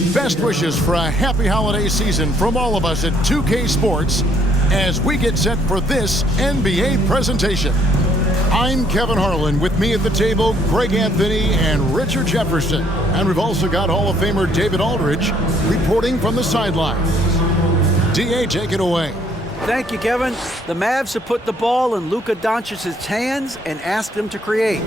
and best wishes for a happy holiday season from all of us at 2K Sports as we get set for this NBA presentation. I'm Kevin Harlan. With me at the table, Greg Anthony and Richard Jefferson. And we've also got Hall of Famer David Aldridge reporting from the sidelines. DA, take it away. Thank you, Kevin. The Mavs have put the ball in Luca Doncic's hands and asked him to create.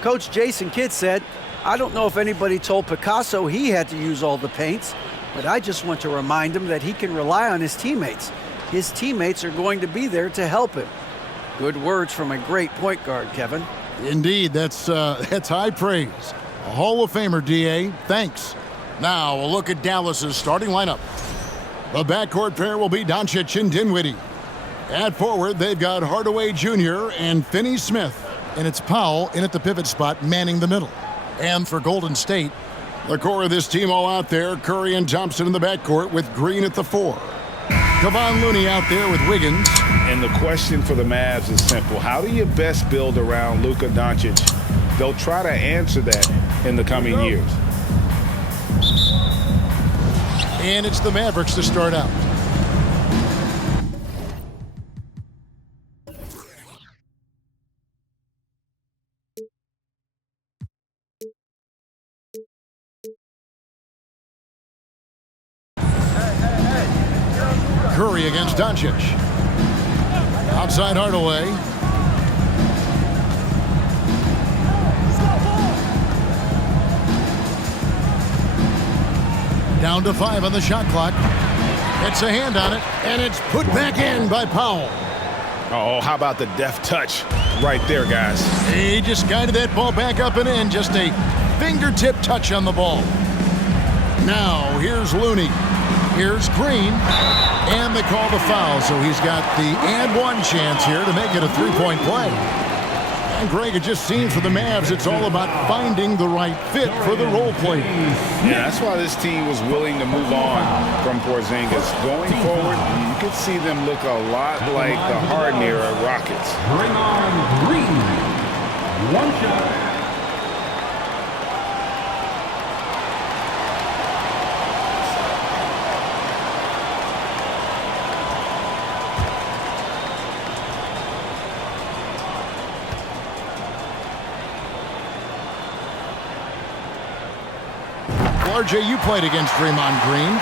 Coach Jason Kidd said, "I don't know if anybody told Picasso he had to use all the paints, but I just want to remind him that he can rely on his teammates. His teammates are going to be there to help him." Good words from a great point guard, Kevin. Indeed, that's high praise. A Hall of Famer, DA. Thanks. Now, a look at Dallas's starting lineup. The backcourt pair will be Doncic and Dinwiddie. At forward, they've got Hardaway Jr. and Finney-Smith. And it's Powell in at the pivot spot, manning the middle. And for Golden State, the core of this team all out there, Curry and Thompson in the backcourt with Green at the 4. Kevon Looney out there with Wiggins. And the question for the Mavs is simple. How do you best build around Luca Doncic? They'll try to answer that in the coming years. And it's the Mavericks to start out. Curry against Doncic. Outside Hardaway. Down to 5 on the shot clock. It's a hand on it, and it's put back in by Powell. Oh, how about the deft touch right there, guys? He just guided that ball back up and in. Just a fingertip touch on the ball. Now, here's Looney. Here's Green. And they call the foul, so he's got the and one chance here to make it a three-point play. And Greg, it just seems for the Mavs, it's all about finding the right fit for the role players. Yeah, that's why this team was willing to move on from Porzingis. Going forward, you could see them look a lot like the Harden-era Rockets. Bring on Green. One shot. RJ, you played against Draymond Green.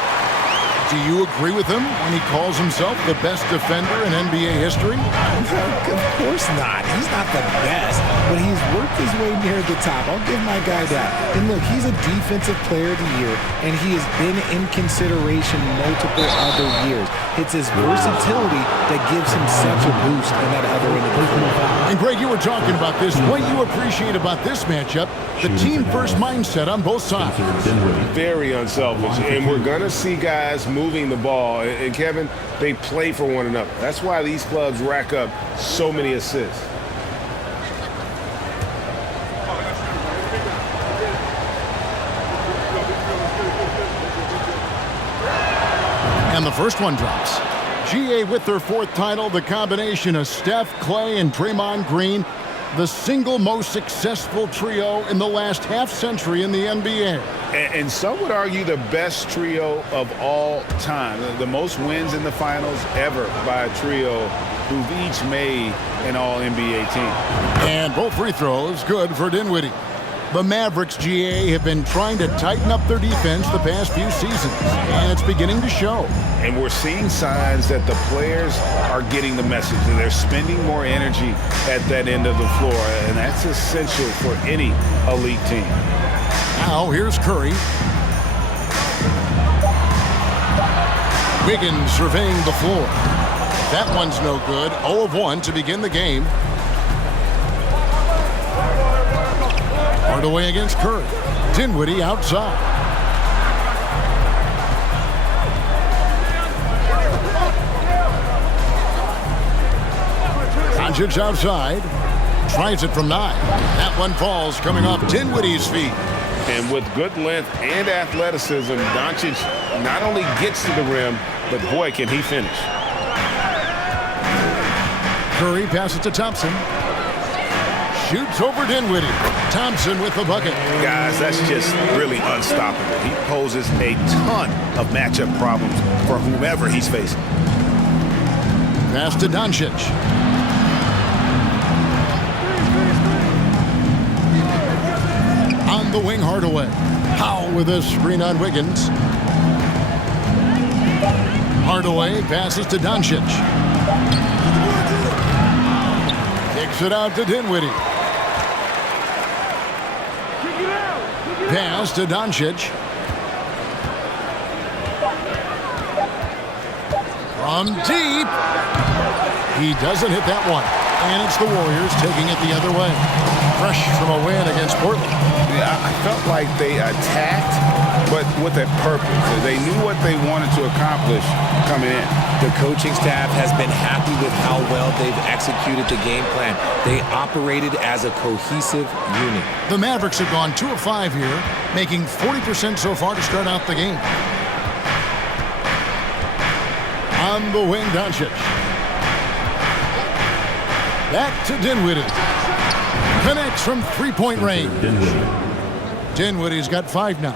Do you agree with him when he calls himself the best defender in NBA history? Of course not. He's not the best, but he's worked his way near the top. I'll give my guy that. And look, he's a defensive player of the year, and he has been in consideration multiple other years. It's his versatility that gives him such a boost in that other end of the floor. And Greg, you were talking about this. What you appreciate about this matchup, the team-first mindset on both sides. Very unselfish, and we're going to see guys moving the ball. And Kevin, they play for one another. That's why these clubs rack up so many assists. And the first one drops. GA with their 4th title, the combination of Steph, Clay, and Draymond Green, the single most successful trio in the last half-century in the NBA. And some would argue the best trio of all time. The most wins in the finals ever by a trio who've each made an all-NBA team. And both free throws good for Dinwiddie. The Mavericks, GA, have been trying to tighten up their defense the past few seasons, and it's beginning to show. And we're seeing signs that the players are getting the message, and they're spending more energy at that end of the floor, and that's essential for any elite team. Now, here's Curry. Wiggins surveying the floor. That one's no good. 0 of 1 to begin the game. Hardaway against Curry. Dinwiddie outside. Doncic outside. Tries it from 9. That one falls coming off Dinwiddie's feet. And with good length and athleticism, Doncic not only gets to the rim, but boy, can he finish. Curry passes to Thompson. shoots over Dinwiddie. Thompson with the bucket. Guys, that's just really unstoppable. He poses a ton of matchup problems for whomever he's facing. Pass to Doncic. On the wing, Hardaway. Powell with a screen on Wiggins. Hardaway passes to Doncic. Kicks it out to Dinwiddie. Pass to Doncic. From deep. He doesn't hit that one. And it's the Warriors taking it the other way. Fresh from a win against Portland. Yeah, I felt like they attacked, but with a purpose. They knew what they wanted to accomplish coming in. The coaching staff has been happy with how well they've executed the game plan. They operated as a cohesive unit. The Mavericks have gone 2 of 5 here, making 40% so far to start out the game. On the wing, Doncic. Back to Dinwiddie. Connects from three-point range. Dinwiddie's got 5 now.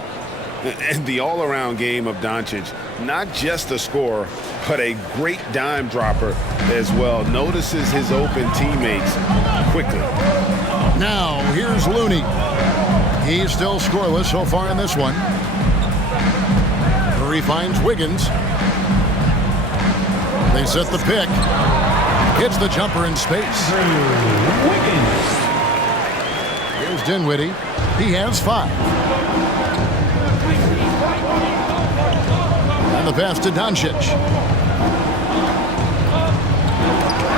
And the all-around game of Doncic, not just a scorer, but a great dime dropper as well. Notices his open teammates quickly. Now, here's Looney. He's still scoreless so far in this one. Curry finds Wiggins. They set the pick. Hits the jumper in space. Here's Dinwiddie. He has 5. And the pass to Doncic.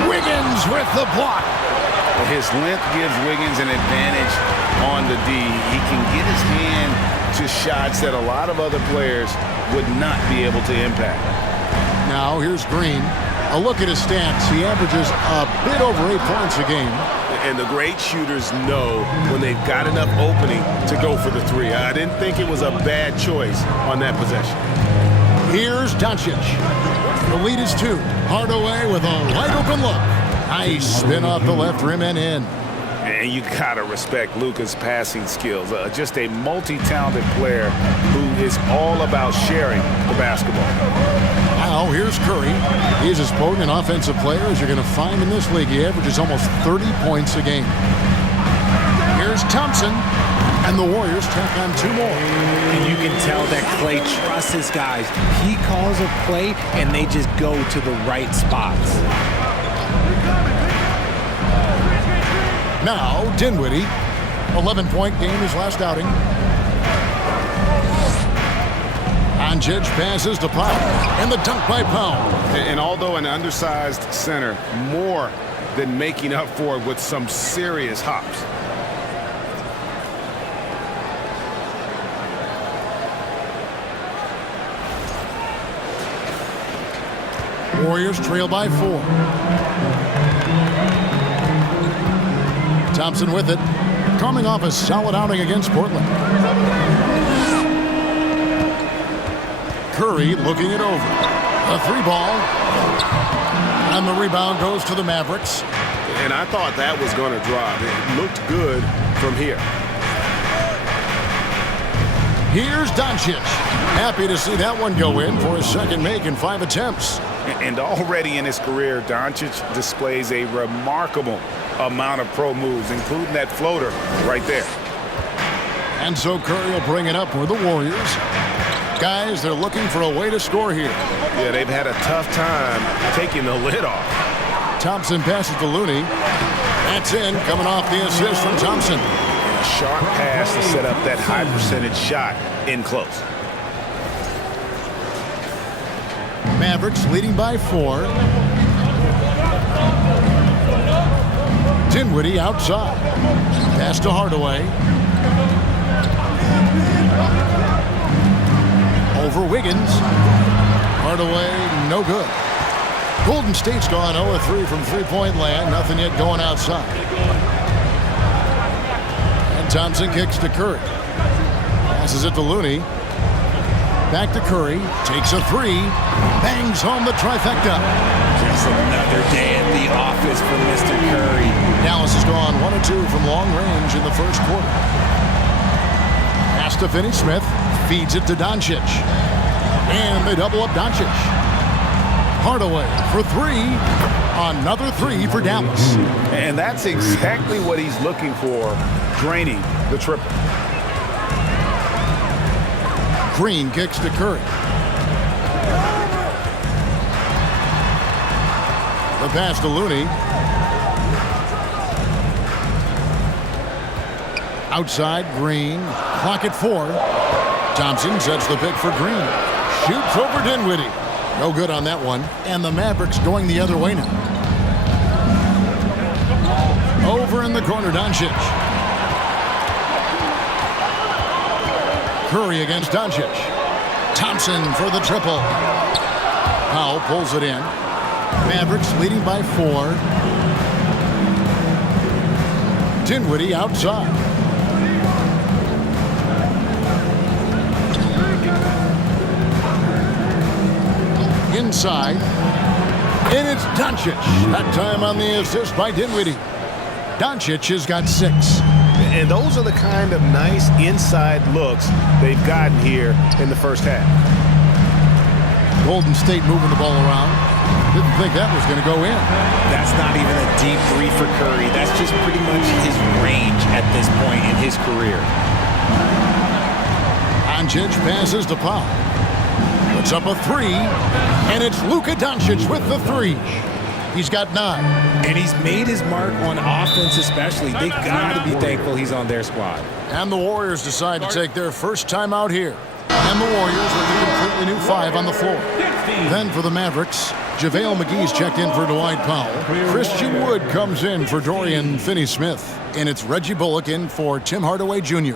Wiggins with the block. His length gives Wiggins an advantage on the D. He can get his hand to shots that a lot of other players would not be able to impact. Now here's Green. A look at his stats. He averages a bit over 8 points a game. And the great shooters know when they've got enough opening to go for the 3. I didn't think it was a bad choice on that possession. Here's Doncic. The lead is 2. Hardaway with a wide open look. Nice spin off the left rim and in. And you gotta respect Luca's passing skills. Just a multi-talented player who is all about sharing the basketball. Now here's Curry. He's as potent an offensive player as you're going to find in this league. He averages almost 30 points a game. Here's Thompson. And the Warriors tack on 2 more. And you can tell that Klay trusts his guys. He calls a play, and they just go to the right spots. Now, Dinwiddie. 11-point game his last outing. Doncic passes to Powell. And the dunk by Powell. And although an undersized center, more than making up for it with some serious hops. Warriors trail by 4. Thompson with it, coming off a solid outing against Portland. Curry looking it over. A 3-ball. And the rebound goes to the Mavericks. And I thought that was going to drop. It looked good from here. Here's Doncic. Happy to see that one go in for his second make in 5 attempts. And already in his career, Doncic displays a remarkable amount of pro moves, including that floater right there. And so Curry will bring it up for the Warriors. Guys, they're looking for a way to score here. Yeah, they've had a tough time taking the lid off. Thompson passes to Looney. That's in, coming off the assist from Thompson. A sharp pass to set up that high percentage shot in close. Mavericks leading by 4. Dinwiddie outside. Pass to Hardaway. Over Wiggins. Hardaway, no good. Golden State's gone 0-3 from three-point land. Nothing yet going outside. And Thompson kicks to Curry. Passes it to Looney. Back to Curry. Takes a 3. Bangs home the trifecta. Just another day at the office for Mr. Curry. Dallas has gone 1 of 2 from long range in the first quarter. Pass to Finney-Smith. Feeds it to Doncic. And they double up Doncic. Hardaway for 3. Another 3 for Dallas. And that's exactly what he's looking for, draining the triple. Green kicks to Curry. The pass to Looney. Outside, Green. Clock at 4. Thompson sets the pick for Green. Shoots over Dinwiddie. No good on that one. And the Mavericks going the other way now. Over in the corner, Doncic. Curry against Doncic. Thompson for the triple. Powell pulls it in. Mavericks leading by 4. Dinwiddie outside. Inside. And it's Doncic. That time on the assist by Dinwiddie. Doncic has got 6. And those are the kind of nice inside looks they've gotten here in the first half. Golden State moving the ball around. Didn't think that was going to go in. That's not even a deep 3 for Curry. That's just pretty much his range at this point in his career. Doncic passes to Powell. Puts up a 3. And it's Luca Doncic with the 3. He's got 9. And he's made his mark on offense especially. They got to be thankful he's on their squad. And the Warriors decide to take their first time out here. And the Warriors with a completely new 5 on the floor. Then for the Mavericks, JaVale McGee's checked in for Dwight Powell. Christian Wood comes in for Dorian Finney-Smith. And it's Reggie Bullock in for Tim Hardaway Jr.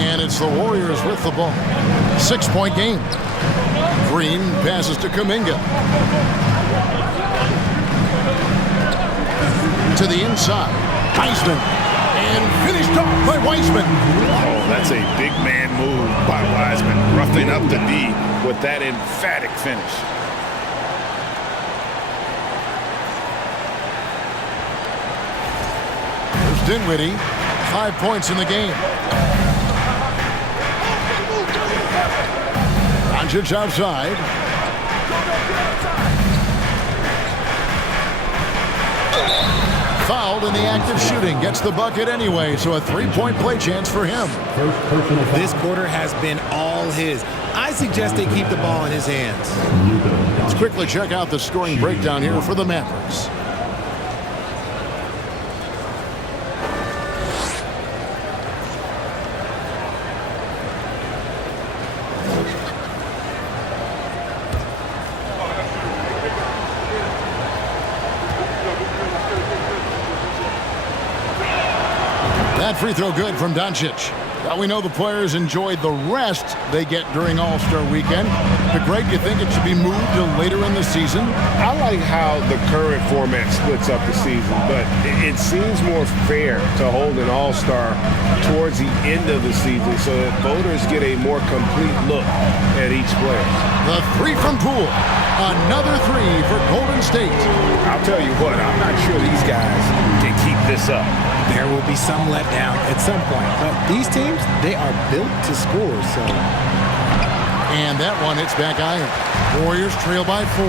And it's the Warriors with the ball. 6-point game. Green passes to Kuminga. To the inside. Wiseman. And finished off by Wiseman. Oh, that's a big man move by Wiseman. Roughing up the D with that emphatic finish. There's Dinwiddie. 5 points in the game. Doncic outside. Fouled in the act of shooting. Gets the bucket anyway, so a 3-point play chance for him. This quarter has been all his. I suggest they keep the ball in his hands. Let's quickly check out the scoring breakdown here for the Mavericks. That free throw good from Doncic. Well, we know the players enjoyed the rest they get during All-Star Weekend. But Greg, you think it should be moved to later in the season? I like how the current format splits up the season, but it seems more fair to hold an All-Star towards the end of the season so that voters get a more complete look at each player. The 3 from Poole. Another 3 for Golden State. I'll tell you what, I'm not sure these guys can keep this up. There will be some letdown at some point. But these teams, they are built to score, so. And that one hits back iron. Warriors trail by 4.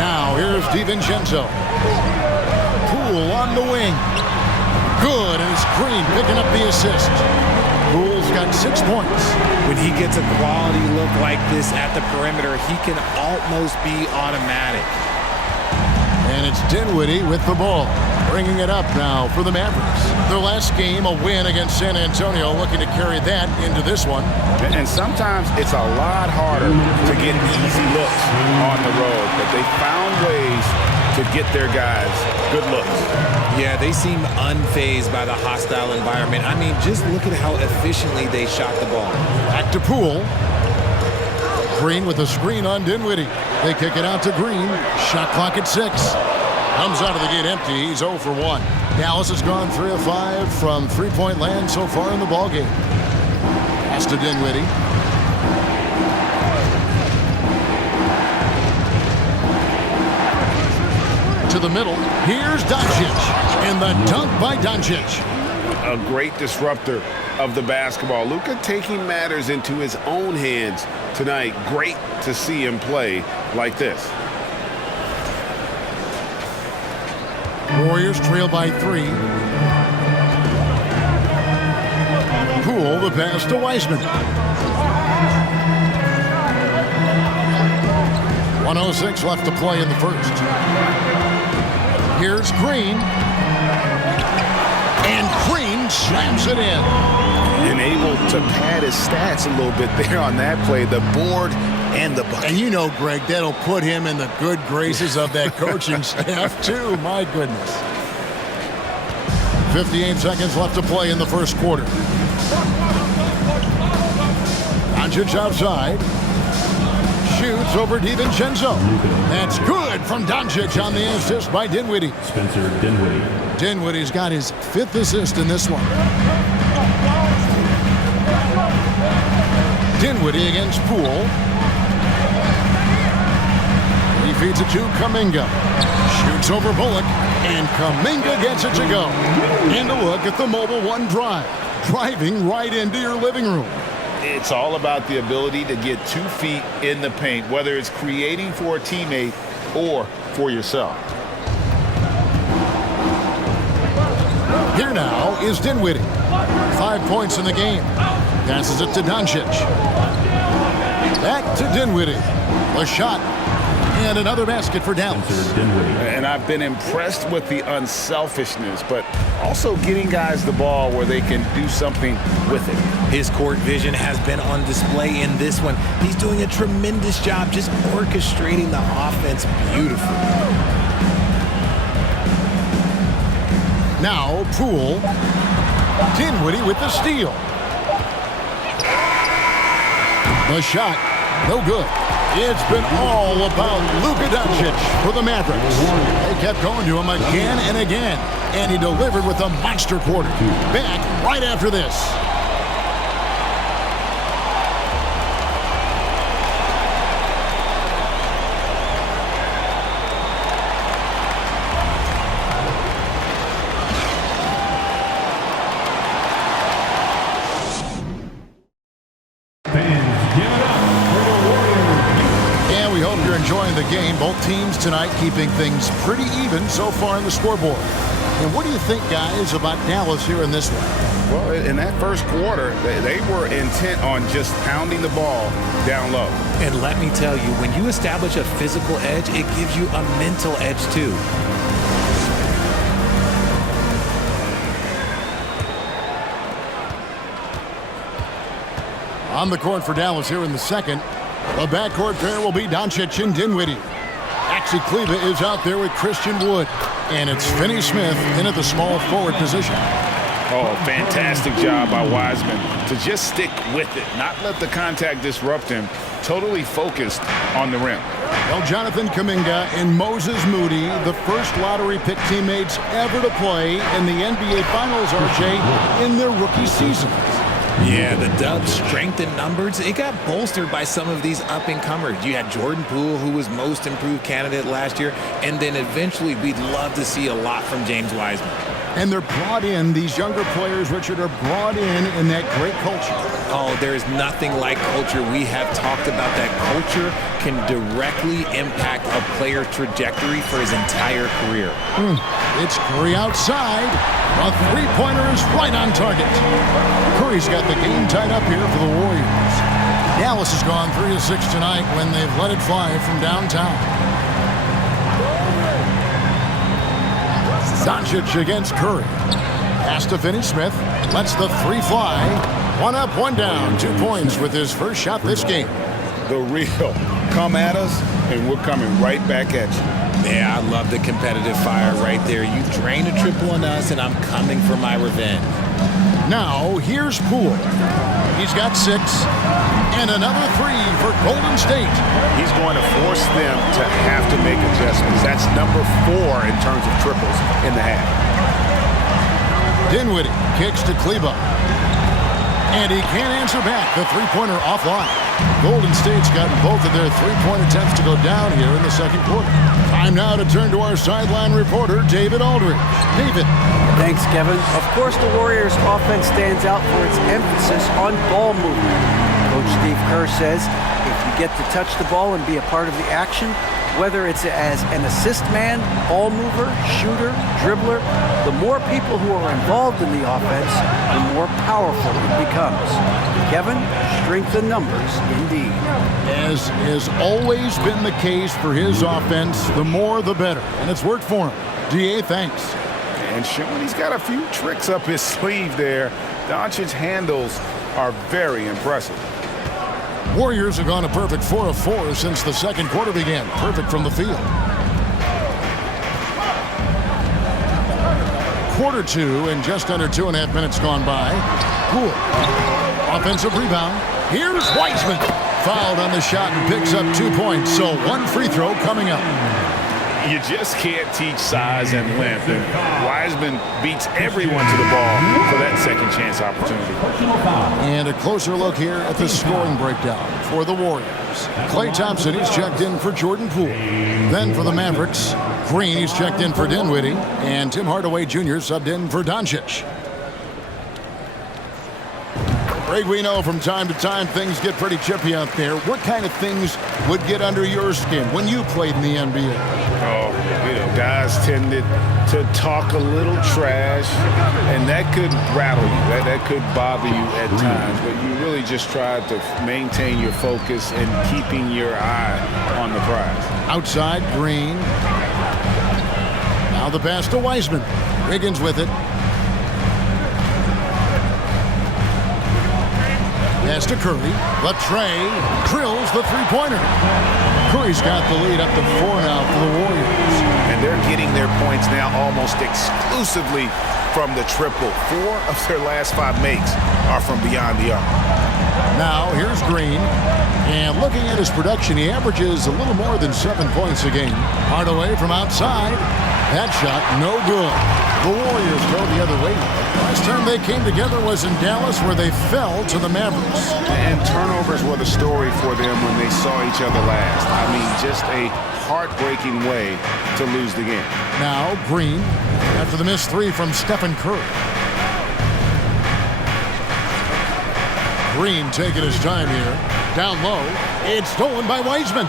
Now here's DiVincenzo. Poole on the wing. Good, and it's Green picking up the assist. Poole's got 6 points. When he gets a quality look like this at the perimeter, he can almost be automatic. And it's Dinwiddie with the ball. Bringing it up now for the Mavericks. Their last game, a win against San Antonio, looking to carry that into this one. And sometimes it's a lot harder to get easy looks on the road, but they found ways to get their guys good looks. Yeah, they seem unfazed by the hostile environment. I mean, just look at how efficiently they shot the ball. Back to Poole. Green with a screen on Dinwiddie. They kick it out to Green. Shot clock at 6. Comes out of the gate empty. He's 0 for 1. Dallas has gone 3 of 5 from three-point land so far in the ballgame. Pass to Dinwiddie. To the middle. Here's Doncic. And the dunk by Doncic. A great disruptor of the basketball. Luca taking matters into his own hands tonight. Great to see him play like this. Warriors trail by 3. Poole the pass to Wiseman. 1:06 left to play in the first. Here's Green. And Green slams it in. And able to pad his stats a little bit there on that play. The board and the bucket. And you know, Greg, that'll put him in the good graces of that coaching staff, too. My goodness. 58 seconds left to play in the first quarter. Doncic outside. Shoots over DiVincenzo. That's good from Doncic on the assist by Dinwiddie. Spencer Dinwiddie. Dinwiddie's got his 5th assist in this one. Dinwiddie against Poole. He feeds it to Kuminga. Shoots over Bullock. And Kuminga gets it to go. And a look at the Mobile One drive. Driving right into your living room. It's all about the ability to get 2 feet in the paint, whether it's creating for a teammate or for yourself. Here now is Dinwiddie. 5 points in the game. Passes it to Doncic. Back to Dinwiddie. A shot. And another basket for Dallas. And I've been impressed with the unselfishness, but also getting guys the ball where they can do something with it. His court vision has been on display in this one. He's doing a tremendous job just orchestrating the offense beautifully. Now Poole. Dinwiddie with the steal. The shot, no good. It's been all about Luca Doncic for the Mavericks. They kept going to him again and again, and he delivered with a monster quarter. Back right after this. Enjoying the game. Both teams tonight keeping things pretty even so far in the scoreboard. And what do you think, guys, about Dallas here in this one? Well, in that first quarter, they were intent on just pounding the ball down low. And let me tell you, when you establish a physical edge, it gives you a mental edge too. On the court for Dallas here in the second. The backcourt pair will be Doncic and Dinwiddie. Maxi Kleba is out there with Christian Wood. And it's Finney Smith in at the small forward position. Oh, fantastic job by Wiseman to just stick with it, not let the contact disrupt him. Totally focused on the rim. Well, Jonathan Kuminga and Moses Moody, the first lottery pick teammates ever to play in the NBA Finals, RJ, in their rookie season. Yeah, the Dubs' strength in numbers, it got bolstered by some of these up-and-comers. You had Jordan Poole, who was most improved candidate last year, and then eventually we'd love to see a lot from James Wiseman. And they're brought in, these younger players, Richard, are brought in that great culture. Oh, there is nothing like culture. We have talked about that culture can directly impact a player's trajectory for his entire career. It's Curry outside. A three-pointer is right on target. Curry's got the game tied up here for the Warriors. Dallas has gone 3 of 6 tonight when they've let it fly from downtown. Doncic against Curry. Pass to Finney Smith. Lets the three fly. 1 up, 1 down. 2 points with his first shot this game. The real. Come at us, and we're coming right back at you. Yeah, I love the competitive fire right there. You drain a triple on us, and I'm coming for my revenge. Now, here's Poole. He's got 6. And another three for Golden State. He's going to force them to have to make adjustments. That's number 4 in terms of triples in the half. Dinwiddie kicks to Kleba. And he can't answer back. The three-pointer offline. Golden State's gotten both of their three-point attempts to go down here in the second quarter. Time now to turn to our sideline reporter, David Aldridge. David. Thanks, Kevin. Of course, the Warriors' offense stands out for its emphasis on ball movement. Coach Steve Kerr says if you get to touch the ball and be a part of the action, whether it's as an assist man, ball mover, shooter, dribbler, the more people who are involved in the offense, the more powerful it becomes. Kevin, strength in numbers, indeed. As has always been the case for his offense, the more the better. And it's worked for him. DA, thanks. And showing he's got a few tricks up his sleeve there. Doncic's handles are very impressive. Warriors have gone a perfect 4 of 4 since the second quarter began. Perfect from the field. Quarter 2 and just under 2.5 minutes gone by. Poole. Offensive rebound. Here's Wiseman. Fouled on the shot and picks up 2 points. So one free throw coming up. You just can't teach size and length. And Wiseman beats everyone to the ball for that second chance opportunity. And a closer look here at the scoring breakdown for the Warriors. Klay Thompson, he's checked in for Jordan Poole. Then for the Mavericks, Green, he's checked in for Dinwiddie. And Tim Hardaway Jr. subbed in for Doncic. Greg, we know from time to time things get pretty chippy out there. What kind of things would get under your skin when you played in the NBA? Oh, guys tended to talk a little trash, and that could rattle you. That could bother you at times, but you really just tried to maintain your focus and keeping your eye on the prize. Outside, Green. Now the pass to Wiseman. Wiggins with it. Pass to Curry. Latrey drills the three-pointer. Curry's got the lead up to 4 now for the Warriors. And they're getting their points now almost exclusively from the triple. 4 of their last 5 makes are from beyond the arc. Now here's Green. And looking at his production, he averages a little more than 7 points a game. Hardaway from outside. That shot no good. The Warriors go the other way. Last time they came together was in Dallas, where they fell to the Mavericks. And turnovers were the story for them when they saw each other last. I mean, just a heartbreaking way to lose the game. Now Green, after the missed 3 from Stephen Curry. Green taking his time here. Down low. It's stolen by Wiseman.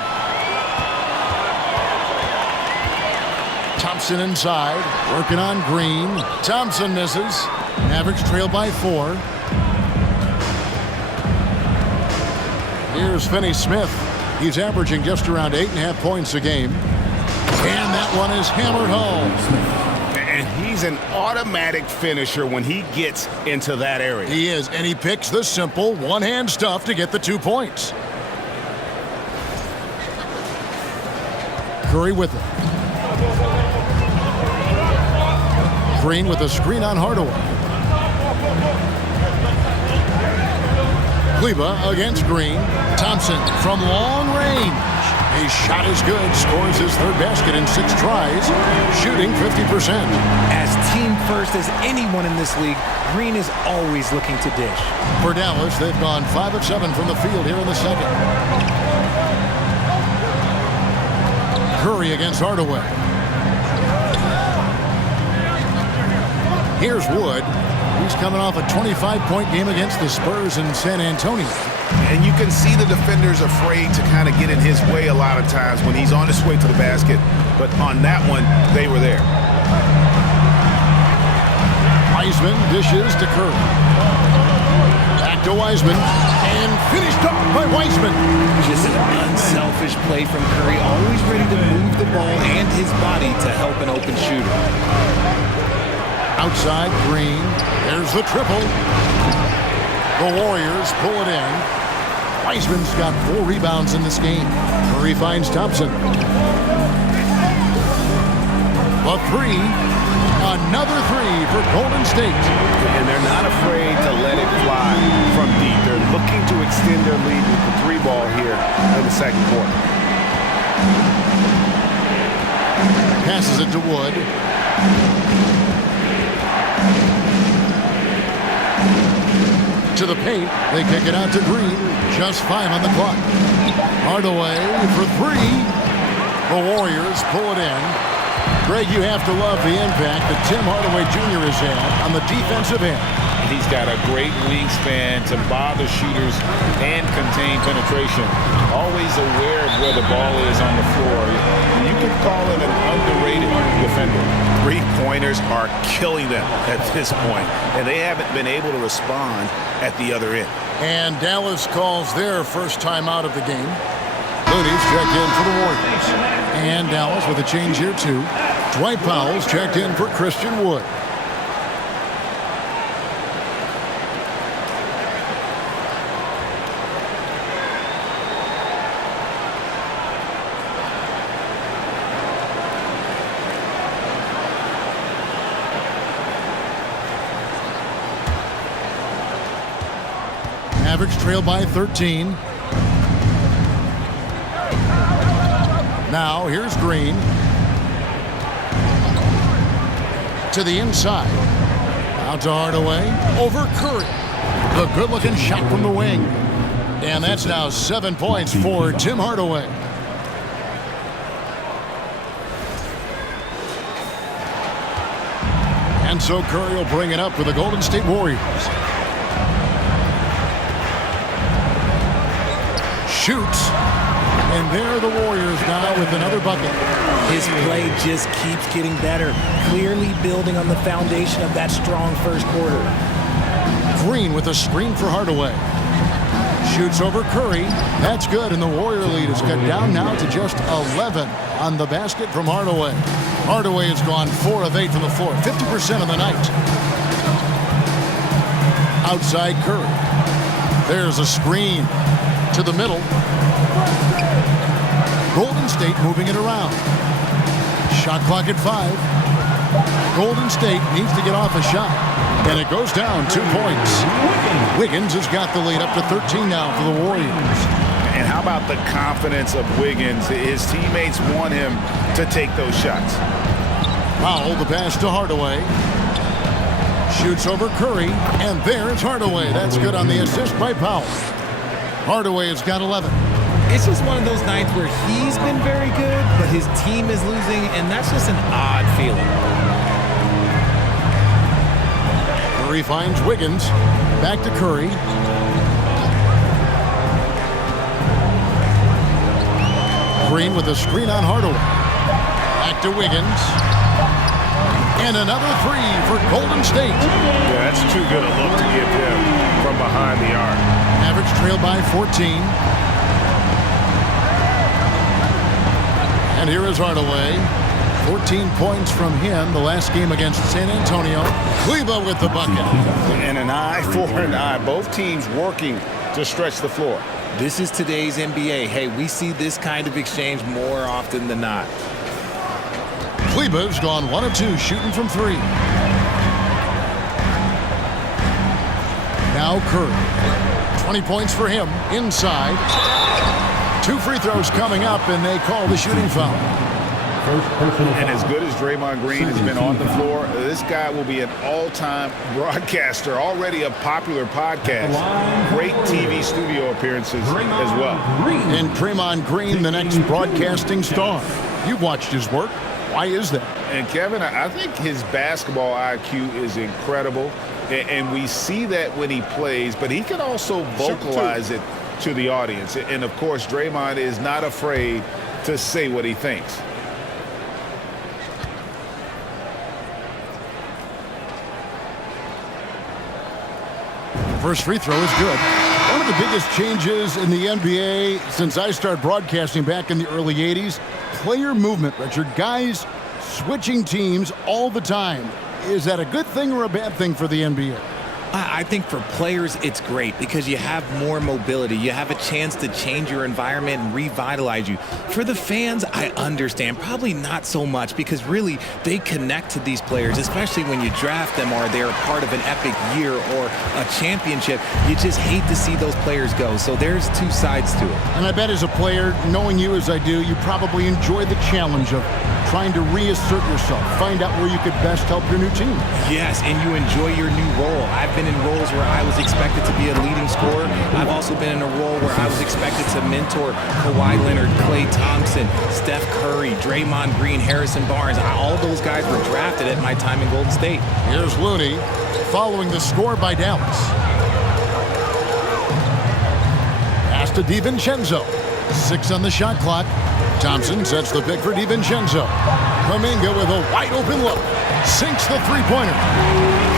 Thompson inside, working on Green. Thompson misses. Mavericks trail by 4. Here's Finney-Smith. He's averaging just around 8.5 points a game. And that one is hammered home. And he's an automatic finisher when he gets into that area. He is, and he picks the simple one-hand stuff to get the 2 points. Curry with it. Green with a screen on Hardaway. Kleba against Green. Thompson from long range. His shot is good. Scores his 3rd basket in 6 tries. Shooting 50%. As team first as anyone in this league, Green is always looking to dish. For Dallas, they've gone 5 of 7 from the field here in the second. Curry against Hardaway. Here's Wood. He's coming off a 25-point game against the Spurs in San Antonio. And you can see the defenders afraid to kind of get in his way a lot of times when he's on his way to the basket. But on that one, they were there. Wiseman dishes to Curry. Back to Wiseman. And finished off by Wiseman. Just an unselfish play from Curry, always ready to move the ball and his body to help an open shooter. Outside, Green. There's the triple. The Warriors pull it in. Wiseman's got 4 rebounds in this game. Curry finds Thompson. The 3. Another three for Golden State. And they're not afraid to let it fly from deep. They're looking to extend their lead with the three ball here in the second quarter. Passes it to Wood. To the paint. They kick it out to Green. Just 5 on the clock. Hardaway for 3. The Warriors pull it in. Greg, you have to love the impact that Tim Hardaway Jr. has had on the defensive end. He's got a great wingspan to bother shooters and contain penetration. Always aware of where the ball is on the floor. You could call him an underrated defender. Three-pointers are killing them at this point, and they haven't been able to respond at the other end. And Dallas calls their first time out of the game. Looney's checked in for the Warriors. And Dallas with a change here too. Dwight Powell's checked in for Christian Wood. Mavericks trail by 13. Now here's Green. To the inside. Out to Hardaway. Over Curry. The good-looking shot from the wing. And that's now 7 points for Tim Hardaway. And so Curry will bring it up for the Golden State Warriors. Shoots. And there are the Warriors now with another bucket. His play just keeps getting better, clearly building on the foundation of that strong first quarter. Green with a screen for Hardaway. Shoots over Curry. That's good, and the Warrior lead is cut down now to just 11 on the basket from Hardaway. Hardaway has gone 4 of 8 from the floor, 50% of the night. Outside Curry. There's a screen to the middle. Golden State moving it around. Shot clock at 5. Golden State needs to get off a shot. And it goes down 2 points. Wiggins has got the lead up to 13 now for the Warriors. And how about the confidence of Wiggins? His teammates want him to take those shots. Powell, the pass to Hardaway. Shoots over Curry. And there's Hardaway. That's good on the assist by Powell. Hardaway has got 11. It's just one of those nights where he's been very good, but his team is losing, and that's just an odd feeling. Curry finds Wiggins. Back to Curry. Green with a screen on Hardaway. Back to Wiggins. And another three for Golden State. Yeah, that's too good a look to give him from behind the arc. Mavericks trail by 14. And here is Hardaway. 14 points from him the last game against San Antonio. Kleber with the bucket. And an eye for an eye. Both teams working to stretch the floor. This is today's NBA. Hey, we see this kind of exchange more often than not. Kleber's gone 1 of 2 shooting from 3. Now Curry. 20 points for him inside. 2 free throws coming up, and they call the shooting foul. And as good as Draymond Green has been on the floor, this guy will be an all-time broadcaster, already a popular podcast. Great TV studio appearances as well. And Draymond Green, the next broadcasting star. You've watched his work. Why is that? And Kevin, I think his basketball IQ is incredible, and we see that when he plays, but he can also vocalize it to the audience. And of course, Draymond is not afraid to say what he thinks. First free throw is good. One of the biggest changes in the NBA since I started broadcasting back in the early 80s, player movement, Richard. Guys switching teams all the time. Is that a good thing or a bad thing for the NBA? I think for players, it's great because you have more mobility. You have a chance to change your environment and revitalize you. For the fans, I understand. Probably not so much because really they connect to these players, especially when you draft them or they're a part of an epic year or a championship. You just hate to see those players go. So there's two sides to it. And I bet as a player, knowing you as I do, you probably enjoy the challenge of trying to reassert yourself, find out where you could best help your new team. Yes, and you enjoy your new role. I've been in roles where I was expected to be a leading scorer. I've also been in a role where I was expected to mentor Kawhi Leonard, Klay Thompson, Steph Curry, Draymond Green, Harrison Barnes. All those guys were drafted at my time in Golden State. Here's Looney following the score by Dallas. Pass to DiVincenzo. 6 on the shot clock. Thompson sets the pick for DiVincenzo. Kuminga with a wide open look. Sinks the three-pointer.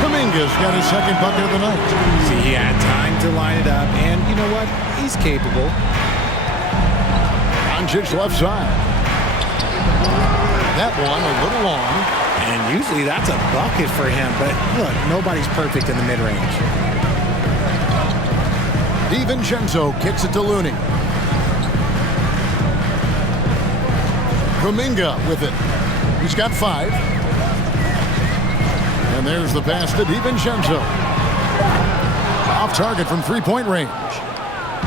Kuminga's got his second bucket of the night. See, he had time to line it up, and you know what? He's capable. Doncic left side. That one a little long. And usually that's a bucket for him, but look, nobody's perfect in the mid-range. DiVincenzo kicks it to Looney. Kuminga with it. He's got 5. And there's the pass to DiVincenzo. Off target from three-point range.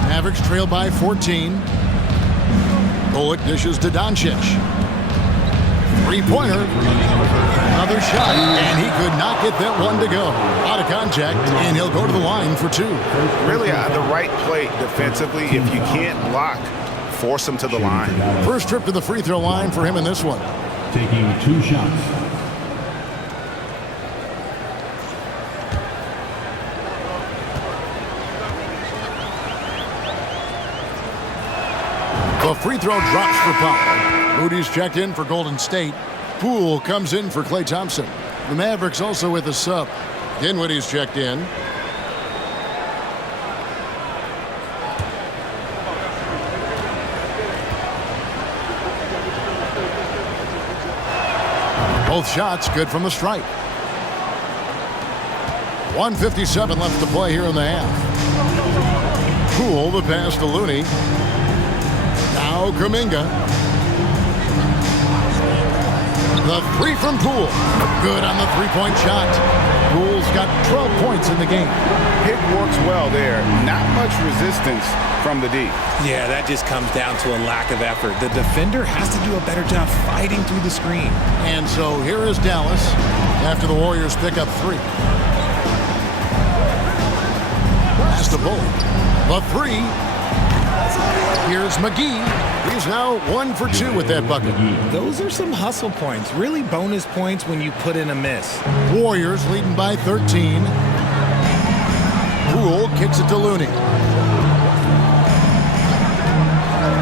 Mavericks trail by 14. Bullock dishes to Doncic. Three-pointer. Another shot, and he could not get that one to go. Out of contact, and he'll go to the line for 2. Really, the right play defensively. If you can't block, force him to the line. First trip to the free throw line for him in this one. Taking 2 shots. The free throw drops for Powell. Moody's checked in for Golden State. Poole comes in for Klay Thompson. The Mavericks also with a sub. Dinwiddie's checked in. Both shots good from the stripe. 1:57 left to play here in the half. Poole the pass to Looney. Now Kuminga. The 3 from Poole. Good on the three-point shot. Poole's got 12 points in the game. Pick works well there. Not much resistance from the D. Yeah, that just comes down to a lack of effort. The defender has to do a better job fighting through the screen. And so here is Dallas after the Warriors pick up 3. Pass to Bullock. The 3. Here's McGee. He's now 1 for 2 with that bucket. Those are some hustle points. Really bonus points when you put in a miss. Warriors leading by 13. Poole kicks it to Looney.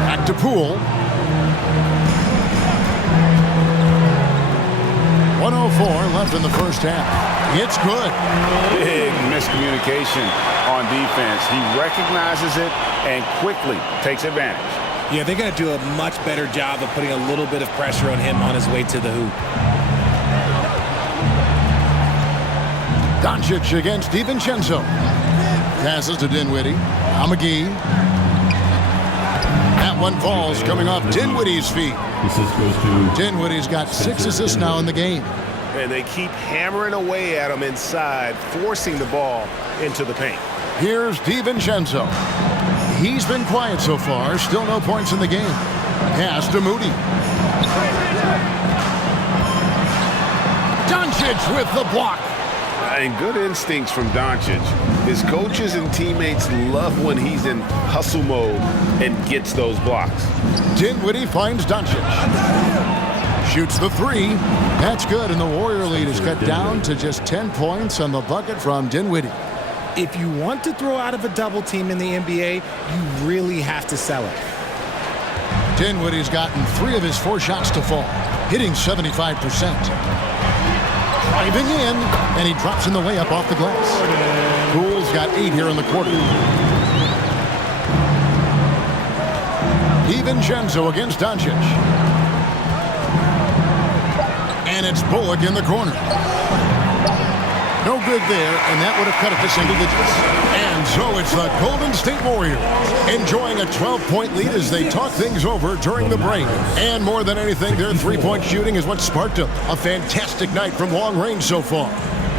Back to Poole. 1:04 left in the first half. It's good. Big miscommunication on defense. He recognizes it and quickly takes advantage. Yeah, they got to do a much better job of putting a little bit of pressure on him on his way to the hoop. Doncic against DiVincenzo. Passes to Dinwiddie. Now McGee. That one falls coming off Dinwiddie's feet. Assist goes to Dinwiddie's got 6 assists now in the game. And they keep hammering away at him inside, forcing the ball into the paint. Here's DiVincenzo. He's been quiet so far. Still no points in the game. Pass to Moody. Doncic with the block. And good instincts from Doncic. His coaches and teammates love when he's in hustle mode and gets those blocks. Dinwiddie finds Doncic. Shoots the 3. That's good, and the Warrior lead is cut down to just 10 points on the bucket from Dinwiddie. If you want to throw out of a double team in the NBA, you really have to sell it. Dinwiddie's gotten 3 of his 4 shots to fall, hitting 75%. Driving in, and he drops in the layup off the glass. Poole's got 8 here in the quarter. DiVincenzo against Doncic. And it's Bullock in the corner. No good there, and that would have cut it to single digits. And so it's the Golden State Warriors enjoying a 12-point lead as they talk things over during the break. And more than anything, their three-point shooting is what sparked them. A fantastic night from long range so far.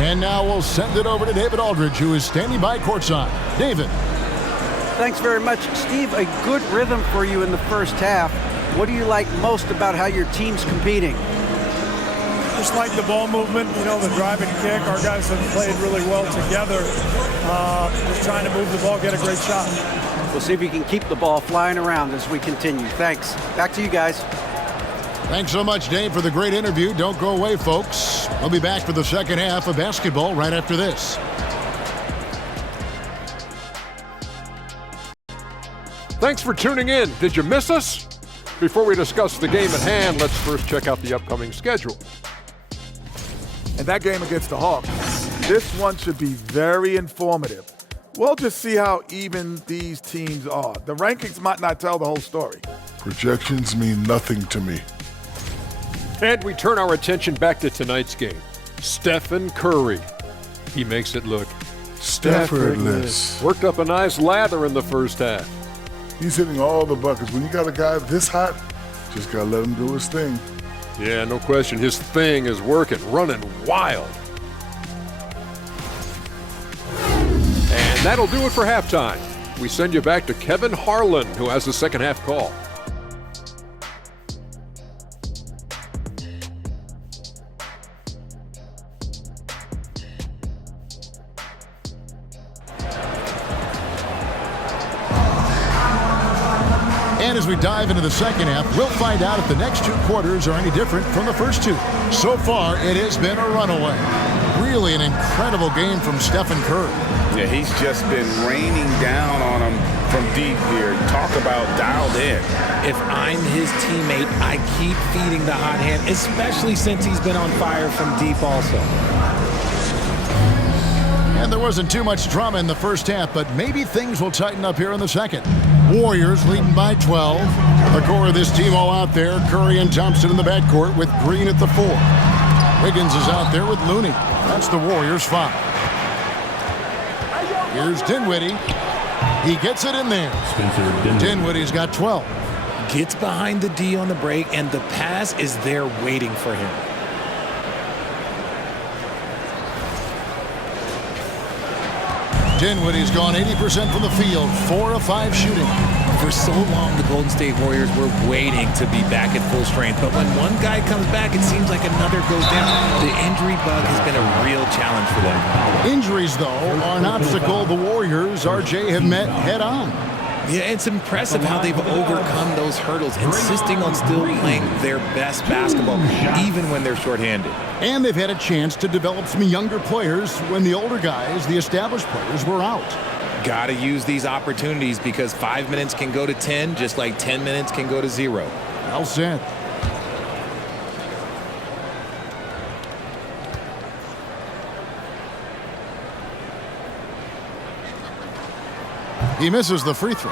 And now we'll send it over to David Aldridge, who is standing by courtside. David. Thanks very much. Steve, a good rhythm for you in the first half. What do you like most about how your team's competing? Just like the ball movement, you know, the drive and kick. Our guys have played really well together. Just trying to move the ball, get a great shot. We'll see if you can keep the ball flying around as we continue. Thanks. Back to you guys. Thanks so much, Dave, for the great interview. Don't go away, folks. We'll be back for the second half of basketball right after this. Thanks for tuning in. Did you miss us? Before we discuss the game at hand, let's first check out the upcoming schedule. And that game against the Hawks, this one should be very informative. We'll just see how even these teams are. The rankings might not tell the whole story. Projections mean nothing to me. And we turn our attention back to tonight's game. Stephen Curry. He makes it look Staffordless. worked up a nice lather in the first half. He's hitting all the buckets. When you got a guy this hot, just gotta let him do his thing. Yeah, no question. His thing is working, running wild. And that'll do it for halftime. We send you back to Kevin Harlan, who has the second half call. And as we dive into the second half, we'll find out if the next two quarters are any different from the first two. So far, it has been a runaway. Really an incredible game from Stephen Curry. Yeah, he's just been raining down on him from deep here. Talk about dialed in. If I'm his teammate, I keep feeding the hot hand, especially since he's been on fire from deep also. And there wasn't too much drama in the first half, but maybe things will tighten up here in the second. Warriors leading by 12. The core of this team all out there. Curry and Thompson in the backcourt with Green at the 4. Wiggins is out there with Looney. That's the Warriors' 5. Here's Dinwiddie. He gets it in there. Dinwiddie's got 12. Gets behind the D on the break, and the pass is there waiting for him. Dinwiddie's gone 80% from the field, 4 of 5 shooting. For so long, the Golden State Warriors were waiting to be back at full strength, but when one guy comes back, it seems like another goes down. The injury bug has been a real challenge for them. Injuries, though, are an obstacle the Warriors, RJ, have met head-on. Yeah, it's impressive how they've overcome those hurdles, insisting on still playing their best basketball, even when they're shorthanded. And they've had a chance to develop some younger players when the older guys, the established players, were out. Gotta use these opportunities because 5 minutes can go to 10, just like 10 minutes can go to 0. Well said. He misses the free throw.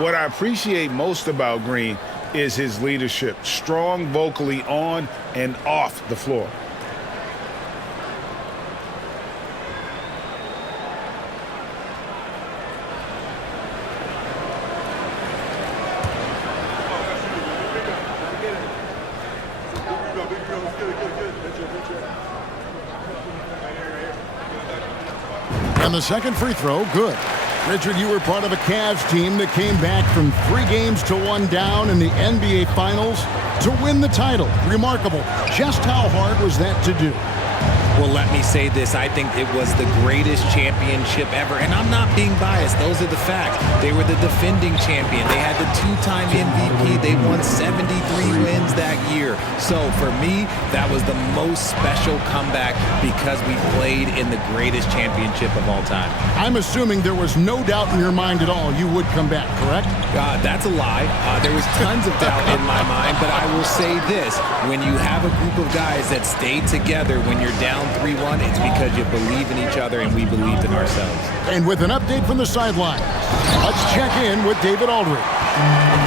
What I appreciate most about Green is his leadership. Strong vocally on and off the floor. And the second free throw, good. Richard, you were part of a Cavs team that came back from 3 games to 1 down in the NBA Finals to win the title. Remarkable. Just how hard was that to do? Well, let me say this. I think it was the greatest championship ever. And I'm not being biased. Those are the facts. They were the defending champion. They had the 2-time MVP. They won 73 wins that year. So for me, that was the most special comeback because we played in the greatest championship of all time. I'm assuming there was no doubt in your mind at all you would come back, correct? That's a lie. There was tons of doubt in my mind, but I will say this. When you have a group of guys that stay together when you're down 3-1, it's because you believe in each other and we believed in ourselves. And with an update from the sideline, let's check in with David Aldridge.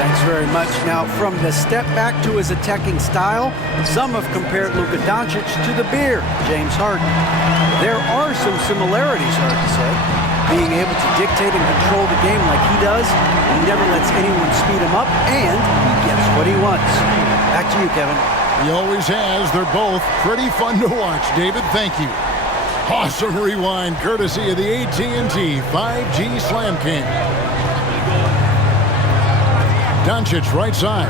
Thanks very much. Now, from the step back to his attacking style, some have compared Luca Doncic to the bear, James Harden. There are some similarities, hard to say. Being able to dictate and control the game like he does, he never lets anyone speed him up, and he gets what he wants. Back to you, Kevin. He always has. They're both pretty fun to watch, David. Thank you. Awesome rewind, courtesy of the AT&T 5G Slam King. Doncic, right side.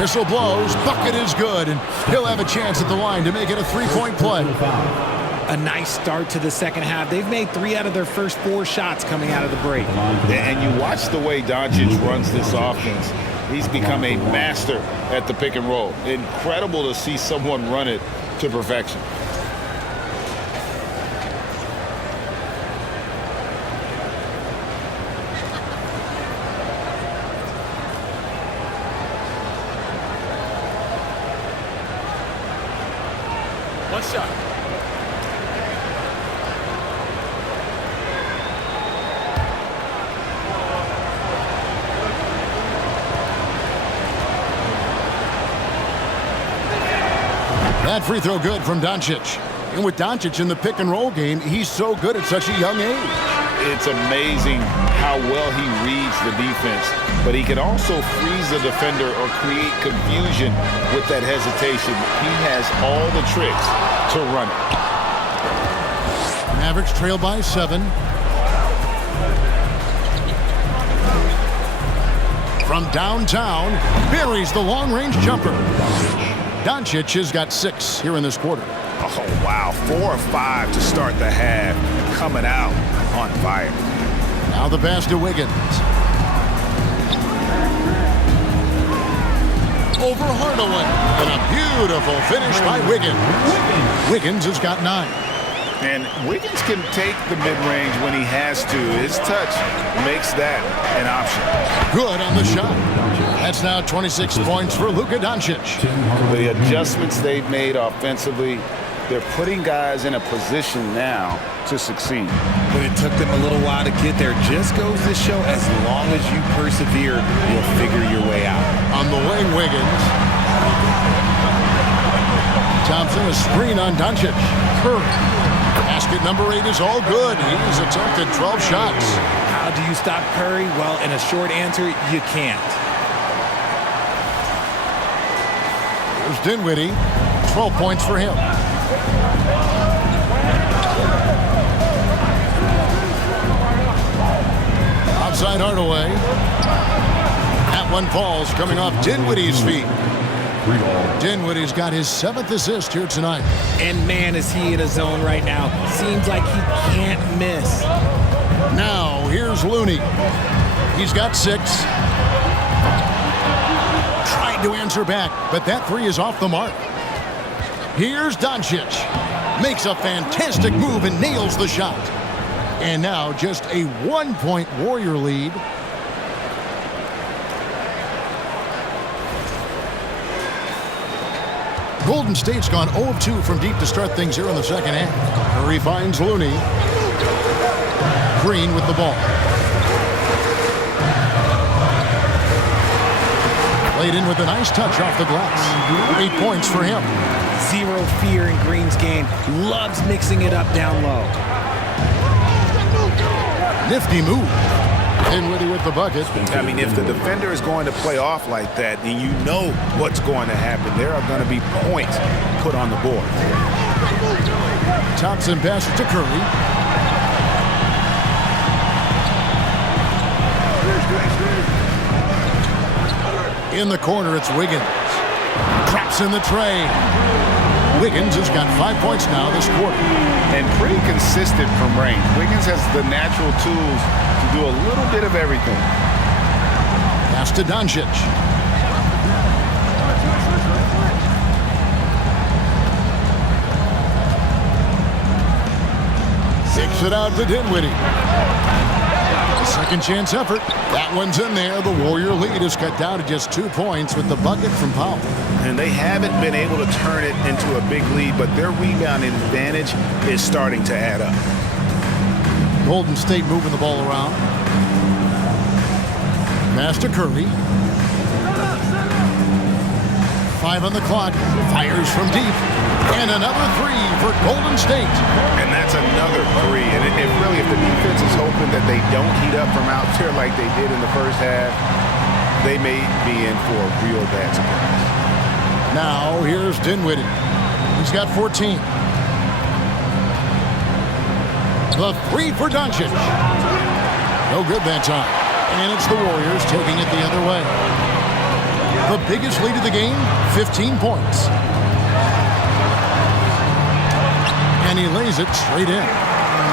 Whistle blows, bucket is good, and he'll have a chance at the line to make it a three-point play. A nice start to the second half. They've made 3 out of their first 4 shots coming out of the break. And you watch the way Doncic runs this offense. He's become a master at the pick and roll. Incredible to see someone run it to perfection. One shot. That free throw good from Doncic. And with Doncic in the pick and roll game, he's so good at such a young age. It's amazing how well he reads the defense, but he can also freeze the defender or create confusion with that hesitation. He has all the tricks to run it. Mavericks trail by 7. From downtown, buries the long-range jumper. Doncic has got 6 here in this quarter. Oh, wow. 4 or 5 to start the half. Coming out on fire. Now the pass to Wiggins. Over Hardaway. And a beautiful finish by Wiggins. Wiggins has got 9. And Wiggins can take the mid-range when he has to. His touch makes that an option. Good on the shot. That's now 26 points for Luca Doncic. The adjustments they've made offensively, they're putting guys in a position now to succeed. But it took them a little while to get there. Just goes to show as long as you persevere, you'll figure your way out. On the wing, Wiggins. Thompson, a screen on Doncic. Curry. Basket number 8 is all good. He's attempted 12 shots. How do you stop Curry? Well, in a short answer, you can't. Here's Dinwiddie. 12 points for him. Outside Hardaway. That one falls coming off Dinwiddie's feet. Dinwiddie's got his 7th assist here tonight. And man, is he in a zone right now. Seems like he can't miss. Now, here's Looney. He's got 6. Trying to answer back, but that 3 is off the mark. Here's Doncic. Makes a fantastic move and nails the shot. And now just a 1-point Warrior lead. Golden State's gone 0 of 2 from deep to start things here in the second half. Curry finds Looney. Green with the ball. Played in with a nice touch off the glass. 8 points for him. Zero fear in Green's game. Loves mixing it up down low. Nifty move. Dinwiddie with the bucket. I mean, if the defender is going to play off like that, then you know what's going to happen. There are going to be points put on the board. Thompson passes to Curry. In the corner, it's Wiggins. Traps in the tray. Wiggins has got 5 points now this quarter. And pretty consistent from range. Wiggins has the natural tools to do a little bit of everything. Pass to Doncic. Kicks it out to Dinwiddie. The Second chance effort. That one's in there. The Warrior lead is cut down to just 2 points with the bucket from Powell. And they haven't been able to turn it into a big lead, but their rebounding advantage is starting to add up. Golden State moving the ball around. Pass to Curry. 5 on the clock. Fires from deep. And another 3 for Golden State. And that's another 3. And if the defense is hoping that they don't heat up from out there like they did in the first half, they may be in for a real bad surprise. Now here's Dinwiddie. He's got 14. The 3 for Doncic. No good that time. And it's the Warriors taking it the other way. The biggest lead of the game, 15 points. And he lays it straight in.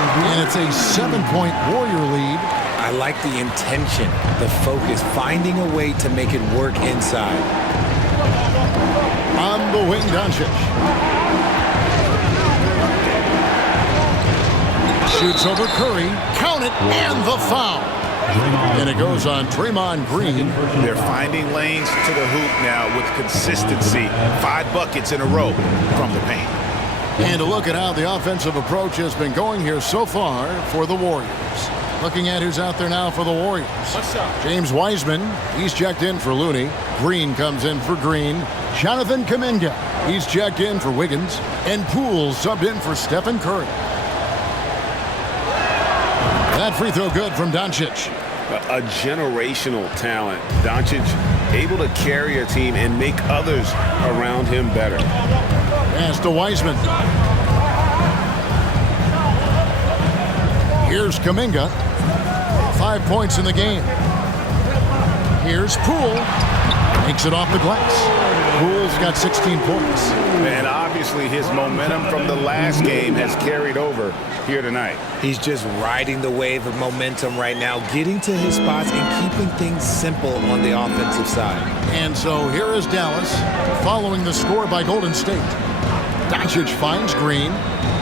And it's a 7-point Warrior lead. I like the intention, the focus, finding a way to make it work inside. On the wing, Doncic. Shoots over Curry. Count it, and the foul. And it goes on Draymond Green. They're finding lanes to the hoop now with consistency. 5 buckets in a row from the paint. And a look at how the offensive approach has been going here so far for the Warriors. Looking at who's out there now for the Warriors. James Wiseman, he's checked in for Looney. Green comes in for Green. Jonathan Kuminga, he's checked in for Wiggins. And Poole subbed in for Stephen Curry. That free throw good from Doncic. A generational talent. Doncic able to carry a team and make others around him better. Pass to Wiseman. Here's Kuminga. 5 points in the game. Here's Poole. Makes it off the glass. Poole's got 16 points. And obviously his momentum from the last game has carried over here tonight. He's just riding the wave of momentum right now, getting to his spots and keeping things simple on the offensive side. And so here is Dallas following the score by Golden State. Doncic finds Green.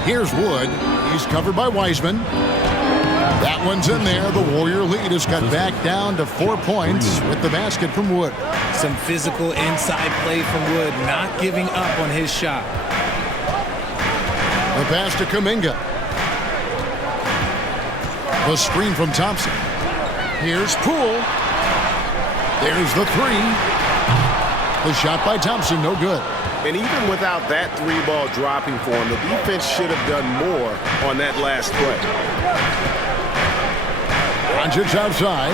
Here's Wood. He's covered by Wiseman. That one's in there. The Warrior lead is cut back down to 4 points with the basket from Wood. Some physical inside play from Wood, not giving up on his shot. The pass to Kuminga. The screen from Thompson. Here's Poole. There's the 3. The shot by Thompson, no good. And even without that 3-ball dropping for him, the defense should have done more on that last play. Doncic outside.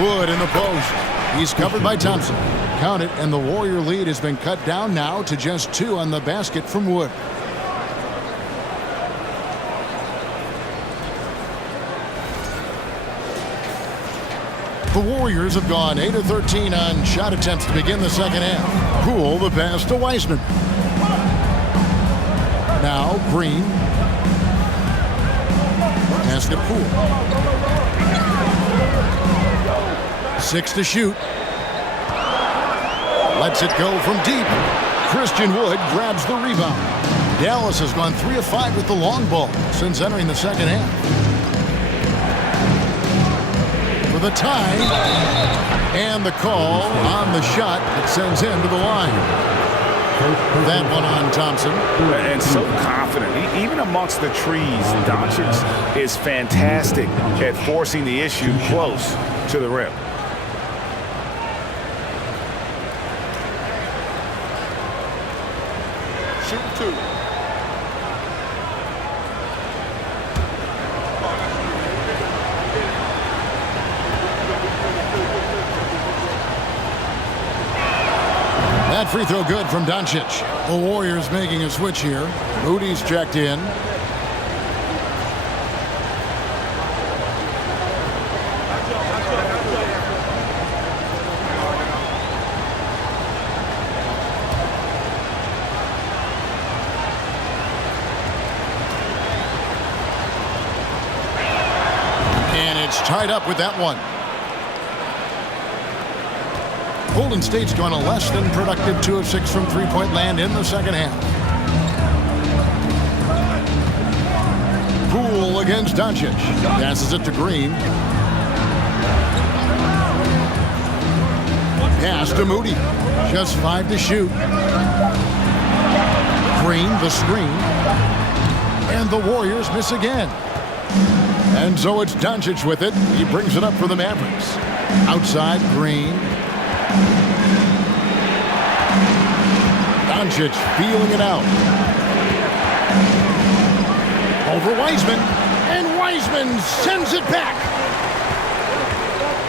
Wood in the post. He's covered by Thompson. Count it, and the Warrior lead has been cut down now to just 2 on the basket from Wood. The Warriors have gone 8 of 13 on shot attempts to begin the second half. Poole the pass to Wiseman. Now Green. Pass to Poole. 6 to shoot. Lets it go from deep. Christian Wood grabs the rebound. Dallas has gone 3 of 5 with the long ball since entering the second half. For the tie, and the call on the shot that sends him to the line. That one on Thompson. And so confident. Even amongst the trees, Doncic is fantastic at forcing the issue close to the rim. Shoot 2. That free throw good from Doncic. The Warriors making a switch here. Moody's checked in. And it's tied up with that one. Golden State's gone a less than productive 2 of 6 from three-point land in the second half. Poole against Doncic. Passes it to Green. Pass to Moody. Just 5 to shoot. Green, the screen. And the Warriors miss again. And so it's Doncic with it. He brings it up for the Mavericks. Outside, Green. Doncic feeling it out. Over Wiseman. And Wiseman sends it back.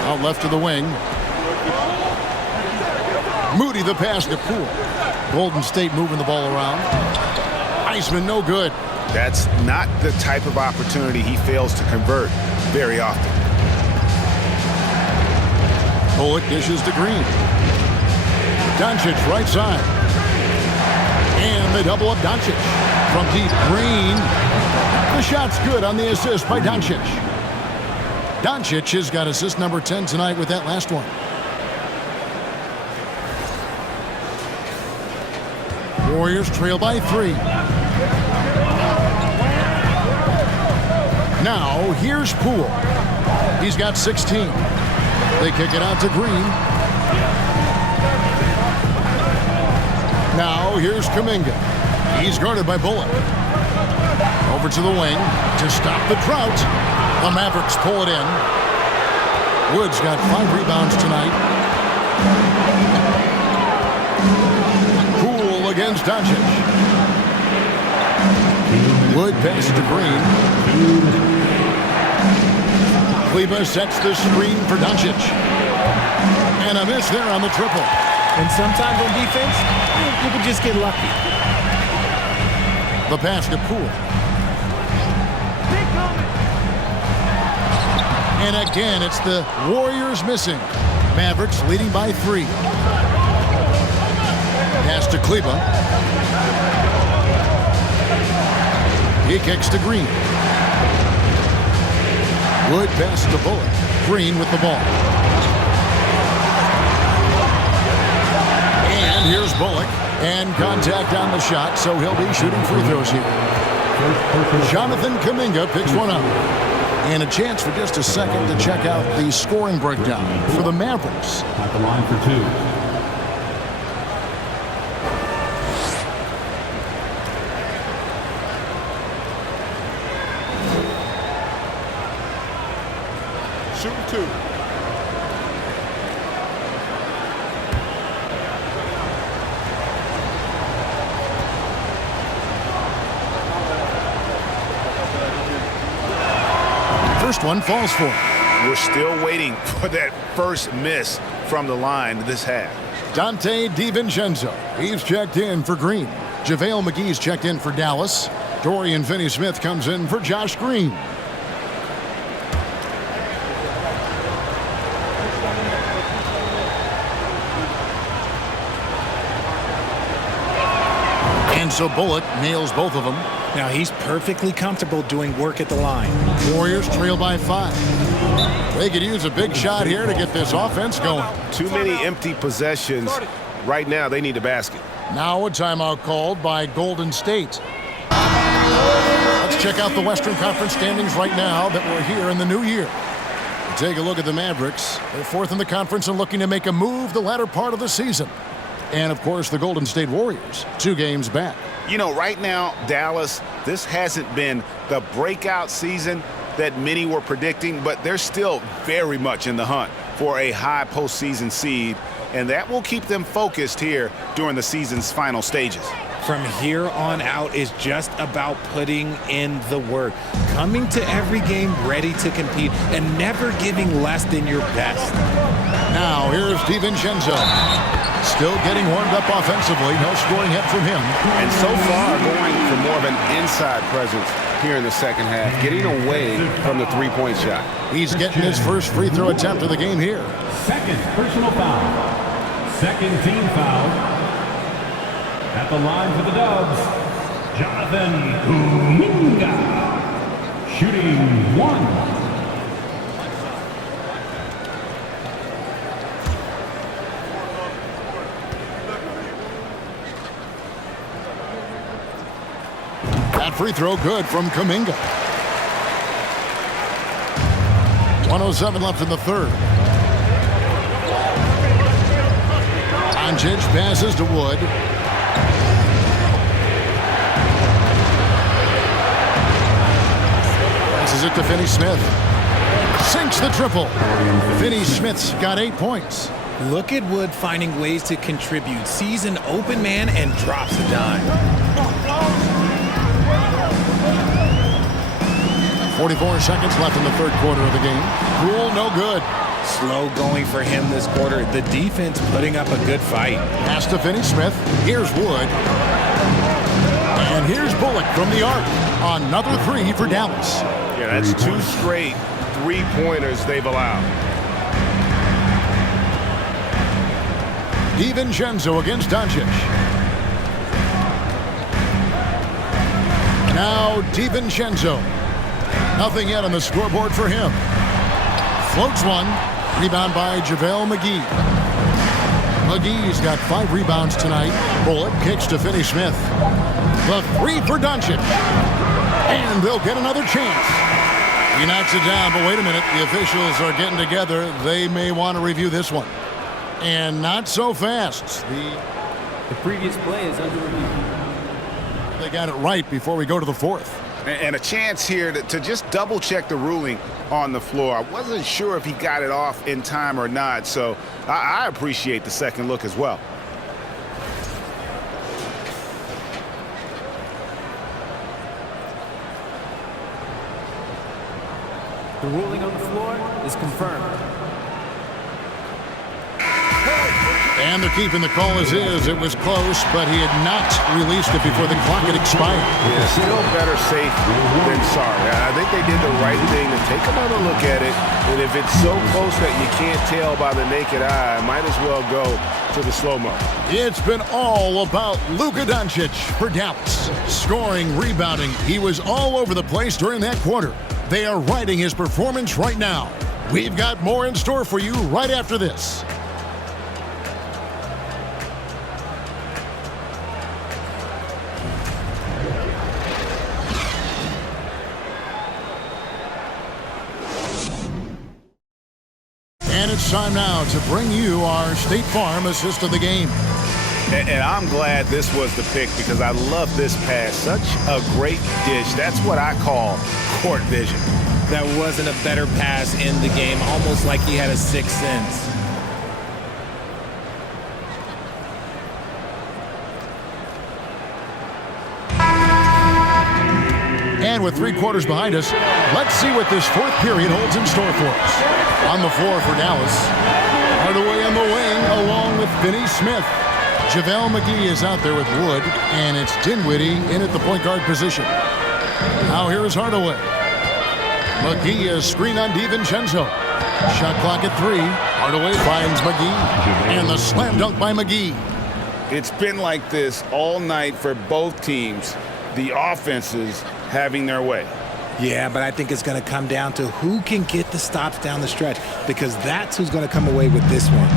Out left to the wing. Moody the pass to Poole. Golden State moving the ball around. Wiseman no good. That's not the type of opportunity he fails to convert very often. Bullock dishes to Green. Doncic right side. And they double up Doncic. From deep, Green. The shot's good on the assist by Doncic. Doncic has got assist number 10 tonight with that last one. Warriors trail by 3. Now, here's Poole. He's got 16. They kick it out to Green. Now, here's Kuminga. He's guarded by Bullock. Over to the wing to stop the drought. The Mavericks pull it in. Wood's got 5 rebounds tonight. Poole against Doncic. Wood passes to Green. Kleber sets the screen for Doncic. And a miss there on the triple. And sometimes on defense, you can just get lucky. The pass to Poole. And again, it's the Warriors missing. Mavericks leading by 3. Pass to Kleber. He kicks to Green. Wood pass to Bullock. Green with the ball. And here's Bullock. And contact on the shot, so he'll be shooting free throws here. Jonathan Kuminga picks one up. And a chance for just a second to check out the scoring breakdown for the Mavericks. At the line for 2. Shooting 2. First one falls for him. We're still waiting for that first miss from the line this half. Dante DiVincenzo. He's checked in for Green. JaVale McGee's checked in for Dallas. Dorian Finney-Smith comes in for Josh Green. And so Bullock nails both of them. Now he's perfectly comfortable doing work at the line. Warriors trail by 5. They could use a big shot here to get this offense going. Too many empty possessions. Right now, they need a basket. Now a timeout called by Golden State. Let's check out the Western Conference standings right now that we're here in the new year. Take a look at the Mavericks. They're 4th in the conference and looking to make a move the latter part of the season. And, of course, the Golden State Warriors, 2 games back. You know, right now, Dallas, this hasn't been the breakout season that many were predicting, but they're still very much in the hunt for a high postseason seed, and that will keep them focused here during the season's final stages. From here on out is just about putting in the work, coming to every game ready to compete, and never giving less than your best. Now, here's DiVincenzo. Still getting warmed up offensively. No scoring hit from him. And so far, going for more of an inside presence here in the second half, getting away from the three-point shot. He's getting his first free throw attempt of the game here. Second personal foul. Second team foul. At the line for the Dubs, Jonathan Kuminga. Shooting 1. That free throw good from Kuminga. 1:07 left in the third. Doncic passes to Wood. Passes it to Finney-Smith. Sinks the triple. Finney-Smith's got 8 points. Look at Wood finding ways to contribute. Sees an open man and drops a dime. 44 seconds left in the third quarter of the game. Rule no good. Slow going for him this quarter. The defense putting up a good fight. Pass to Finney-Smith. Here's Wood. And here's Bullock from the arc. Another 3 for Dallas. Yeah, that's 2 straight three-pointers they've allowed. DiVincenzo against Doncic. Now DiVincenzo. Nothing yet on the scoreboard for him. Floats one. Rebound by JaVale McGee. McGee's got 5 rebounds tonight. Bullock kicks to Finney-Smith. The 3 for Doncic. And they'll get another chance. He knocks it down, but wait a minute. The officials are getting together. They may want to review this one. And not so fast. The previous play is under review. They got it right before we go to the fourth. And a chance here to just double check the ruling on the floor. I wasn't sure if he got it off in time or not, so I appreciate the second look as well. The ruling on the floor is confirmed. And they're keeping the call as is. It was close, but he had not released it before the clock had expired. Yeah, still better safe than sorry. I think they did the right thing to take another look at it. And if it's so close that you can't tell by the naked eye, might as well go to the slow-mo. It's been all about Luca Doncic for Dallas. Scoring, rebounding. He was all over the place during that quarter. They are riding his performance right now. We've got more in store for you right after this. And it's time now to bring you our State Farm assist of the game. And I'm glad this was the pick because I love this pass. Such a great dish. That's what I call court vision. That wasn't a better pass in the game, almost like he had a sixth sense. And with 3 quarters behind us, let's see what this fourth period holds in store for us. On the floor for Dallas, Hardaway on the wing along with Finney-Smith. JaVale McGee is out there with Wood, and it's Dinwiddie in at the point guard position. Now here is Hardaway. McGee is screen on DiVincenzo. Shot clock at 3. Hardaway finds McGee, and the slam dunk by McGee. It's been like this all night for both teams. The offenses having their way. Yeah, but I think it's going to come down to who can get the stops down the stretch, because that's who's going to come away with this one.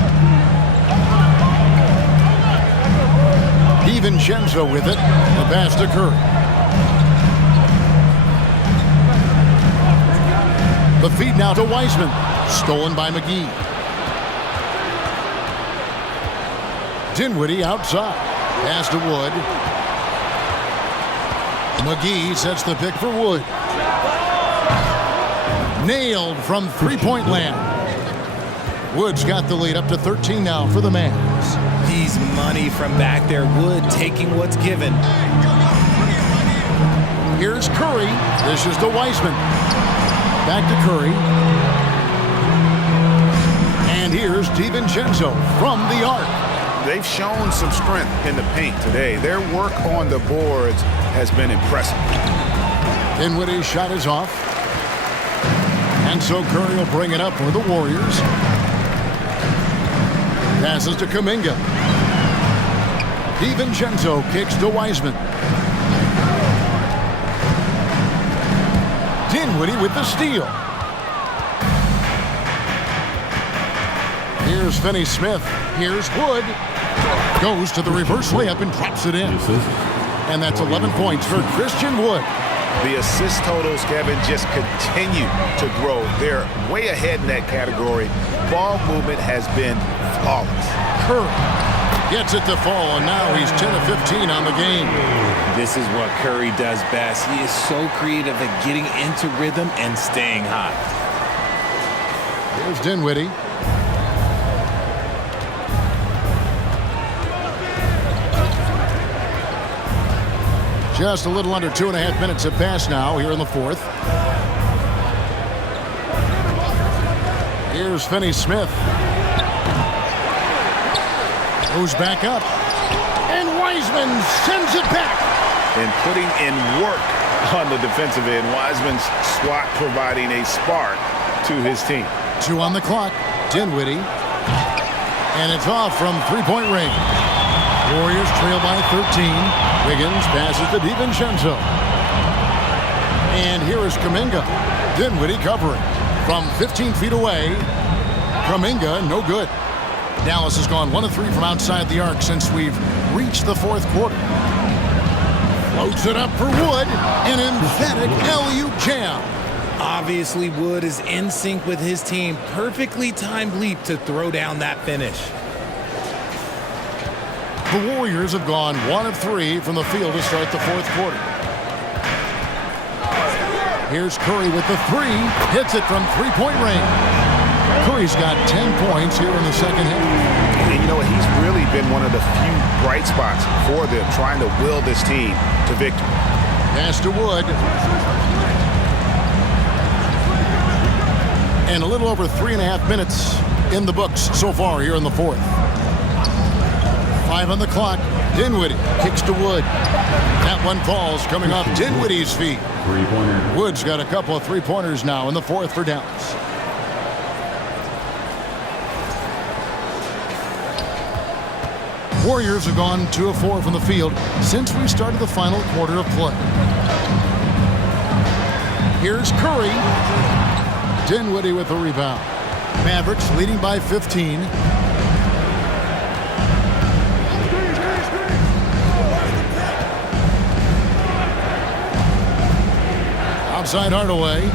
DiVincenzo with it. The pass to Curry. The feed now to Wiseman. Stolen by McGee. Dinwiddie outside. Pass to Wood. McGee sets the pick for Wood. Nailed from three-point land. Wood's got the lead up to 13 now for the Mavs. He's money from back there. Wood taking what's given. Here's Curry. This is to Wiseman. Back to Curry. And here's DiVincenzo from the arc. They've shown some strength in the paint today. Their work on the boards has been impressive. Dinwiddie's shot is off. And so Curry will bring it up for the Warriors. Passes to Kuminga. DiVincenzo kicks to Wiseman. Dinwiddie with the steal. Here's Finney-Smith. Here's Wood. Goes to the reverse layup and drops it in. And that's 11 points for Christian Wood. The assist totals, Kevin, just continue to grow. They're way ahead in that category. Ball movement has been flawless. Curry gets it to fall, and now he's 10 of 15 on the game. This is what Curry does best. He is so creative at getting into rhythm and staying hot. Here's Dinwiddie. Just a little under 2.5 minutes have passed now here in the fourth. Here's Finney-Smith. Goes back up. And Wiseman sends it back. And putting in work on the defensive end. Wiseman's swat providing a spark to his team. 2 on the clock. Dinwiddie. And it's off from three-point range. Warriors trail by 13. Wiggins passes to DiVincenzo. And here is Kuminga. Dinwiddie covering. From 15 feet away. Kuminga, no good. Dallas has gone 1 of 3 from outside the arc since we've reached the fourth quarter. Floats it up for Wood. An emphatic alley-oop jam. Obviously, Wood is in sync with his team. Perfectly timed leap to throw down that finish. The Warriors have gone 1 of 3 from the field to start the fourth quarter. Here's Curry with the 3. Hits it from three-point range. Curry's got 10 points here in the second half. And you know what? He's really been one of the few bright spots for them, trying to will this team to victory. Pass to Wood. And a little over 3.5 minutes in the books so far here in the fourth. 5 on the clock. Dinwiddie kicks to Wood. That one falls coming off Dinwiddie's feet. Wood's got a couple of three-pointers now in the fourth for Dallas. Warriors have gone 2 of 4 from the field since we started the final quarter of play. Here's Curry. Dinwiddie with the rebound. Mavericks leading by 15. Outside Hardaway.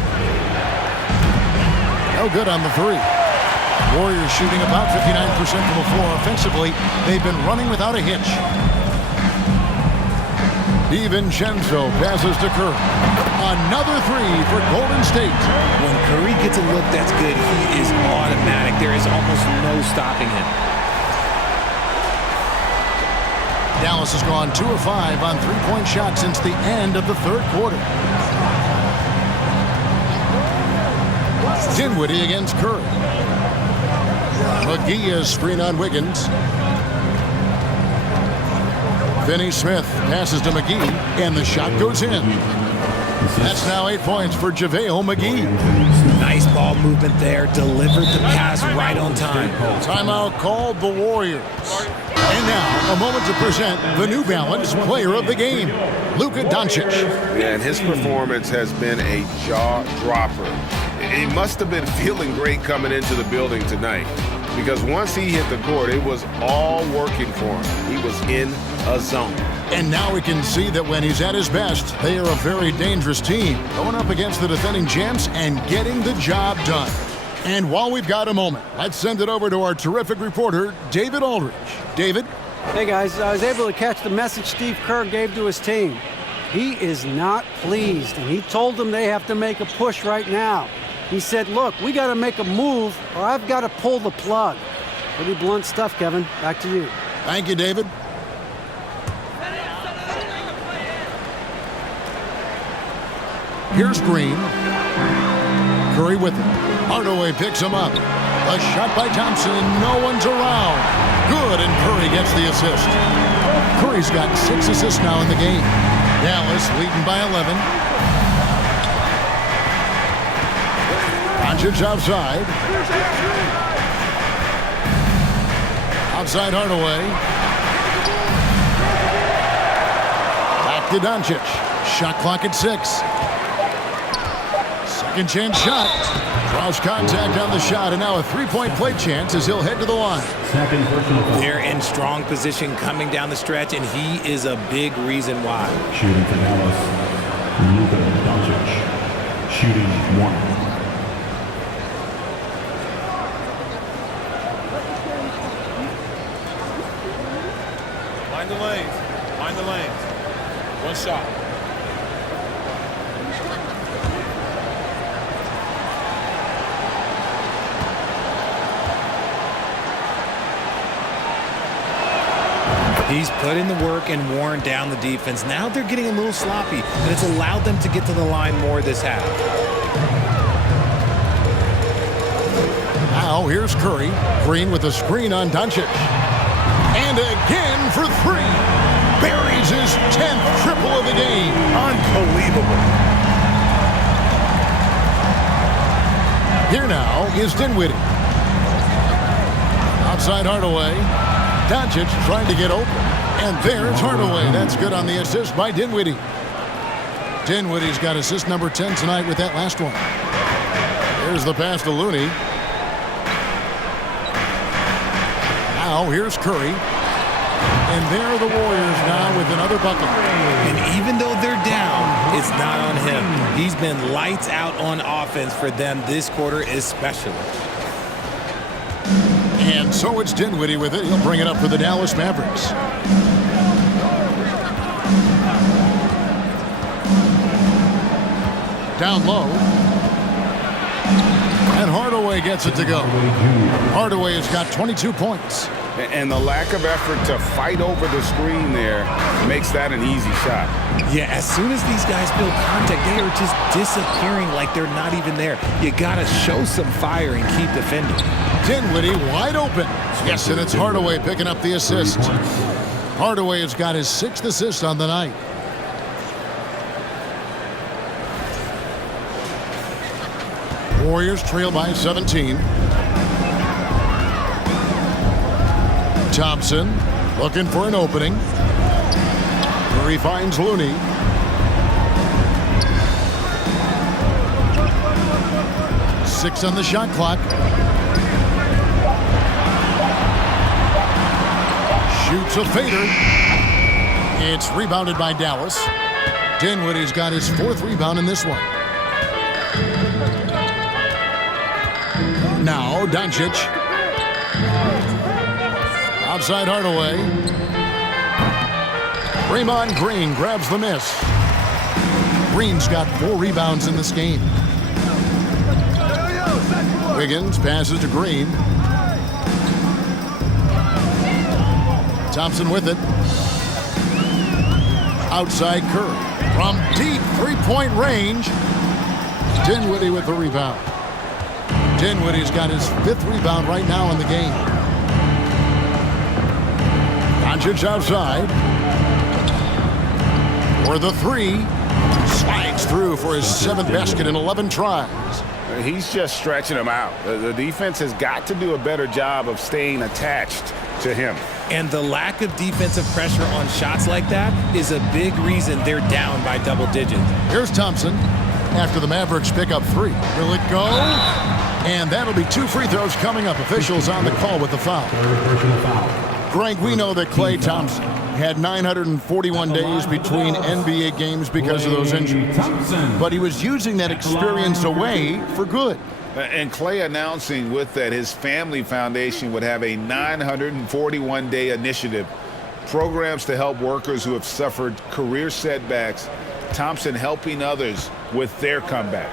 No good on the 3. Warriors shooting about 59% from the floor. Offensively, they've been running without a hitch. DiVincenzo passes to Curry. Another 3 for Golden State. When Curry gets a look that's good, he is automatic. There is almost no stopping him. Dallas has gone 2 of 5 on three-point shots since the end of the third quarter. Dinwiddie against Curry. McGee is screen on Wiggins. Finney-Smith passes to McGee, and the shot goes in. That's now 8 points for JaVale McGee. Nice ball movement there. Delivered the pass right on time. Timeout called the Warriors. And now, a moment to present the New Balance Player of the Game, Luca Doncic. Yeah, and his performance has been a jaw-dropper. He must have been feeling great coming into the building tonight, because once he hit the court, it was all working for him. He was in a zone. And now we can see that when he's at his best, they are a very dangerous team, going up against the defending champs and getting the job done. And while we've got a moment, let's send it over to our terrific reporter, David Aldridge. David? Hey, guys, I was able to catch the message Steve Kerr gave to his team. He is not pleased, and he told them they have to make a push right now. He said, look, we got to make a move or I've got to pull the plug. Pretty blunt stuff, Kevin. Back to you. Thank you, David. Here's Green. Curry with it. Hardaway picks him up. A shot by Thompson. No one's around. Good, and Curry gets the assist. Curry's got 6 assists now in the game. Dallas leading by 11. Doncic outside. Outside Hardaway. Back to Doncic. Shot clock at 6. Second chance shot. Draws contact on the shot, and now a three-point play chance as he'll head to the line. They're in strong position coming down the stretch, and he is a big reason why. Shooting for Dallas, Luca. shooting 1. Mind the lanes. Mind the lanes. One shot. He's put in the work and worn down the defense. Now they're getting a little sloppy, and it's allowed them to get to the line more this half. Now here's Curry. Green with a screen on Doncic. And again for 3. Buries his 10th triple of the game. Unbelievable. Here now is Dinwiddie. Outside Hardaway. Doncic trying to get open. And there's Hardaway. That's good on the assist by Dinwiddie. Dinwiddie's got assist number 10 tonight with that last one. There's the pass to Looney. Now here's Curry. And there are the Warriors now with another bucket. And even though they're down, it's not on him. He's been lights out on offense for them this quarter especially. And so it's Dinwiddie with it. He'll bring it up for the Dallas Mavericks. Down low. And Hardaway gets it to go. Hardaway has got 22 points. And the lack of effort to fight over the screen there makes that an easy shot. Yeah, as soon as these guys feel contact, they are just disappearing like they're not even there. You got to show some fire and keep defending. Dinwiddie wide open. Yes, and it's Hardaway picking up the assist. Hardaway has got his 6th assist on the night. Warriors trail by 17. Thompson looking for an opening. Curry finds Looney. Six on the shot clock. Shoots a fader. It's rebounded by Dallas. Dinwiddie's got his 4th rebound in this one. Now Doncic. Outside Hardaway. Draymond Green grabs the miss. Green's got 4 rebounds in this game. Wiggins passes to Green. Thompson with it. Outside Curry. From deep 3-point range. Dinwiddie with the rebound. Dinwiddie's got his 5th rebound right now in the game. Doncic outside. For the 3. Slides through for his 7th basket in 11 tries. He's just stretching him out. The defense has got to do a better job of staying attached to him. And the lack of defensive pressure on shots like that is a big reason they're down by double digits. Here's Thompson after the Mavericks pick up 3. Will it go? And that'll be 2 free throws coming up. Officials on the call with the foul. Greg, we know that Klay Thompson had 941 days between NBA games because of those injuries. But he was using that experience away for good. And Klay announcing with that his family foundation would have a 941-day initiative. Programs to help workers who have suffered career setbacks. Thompson helping others with their comeback.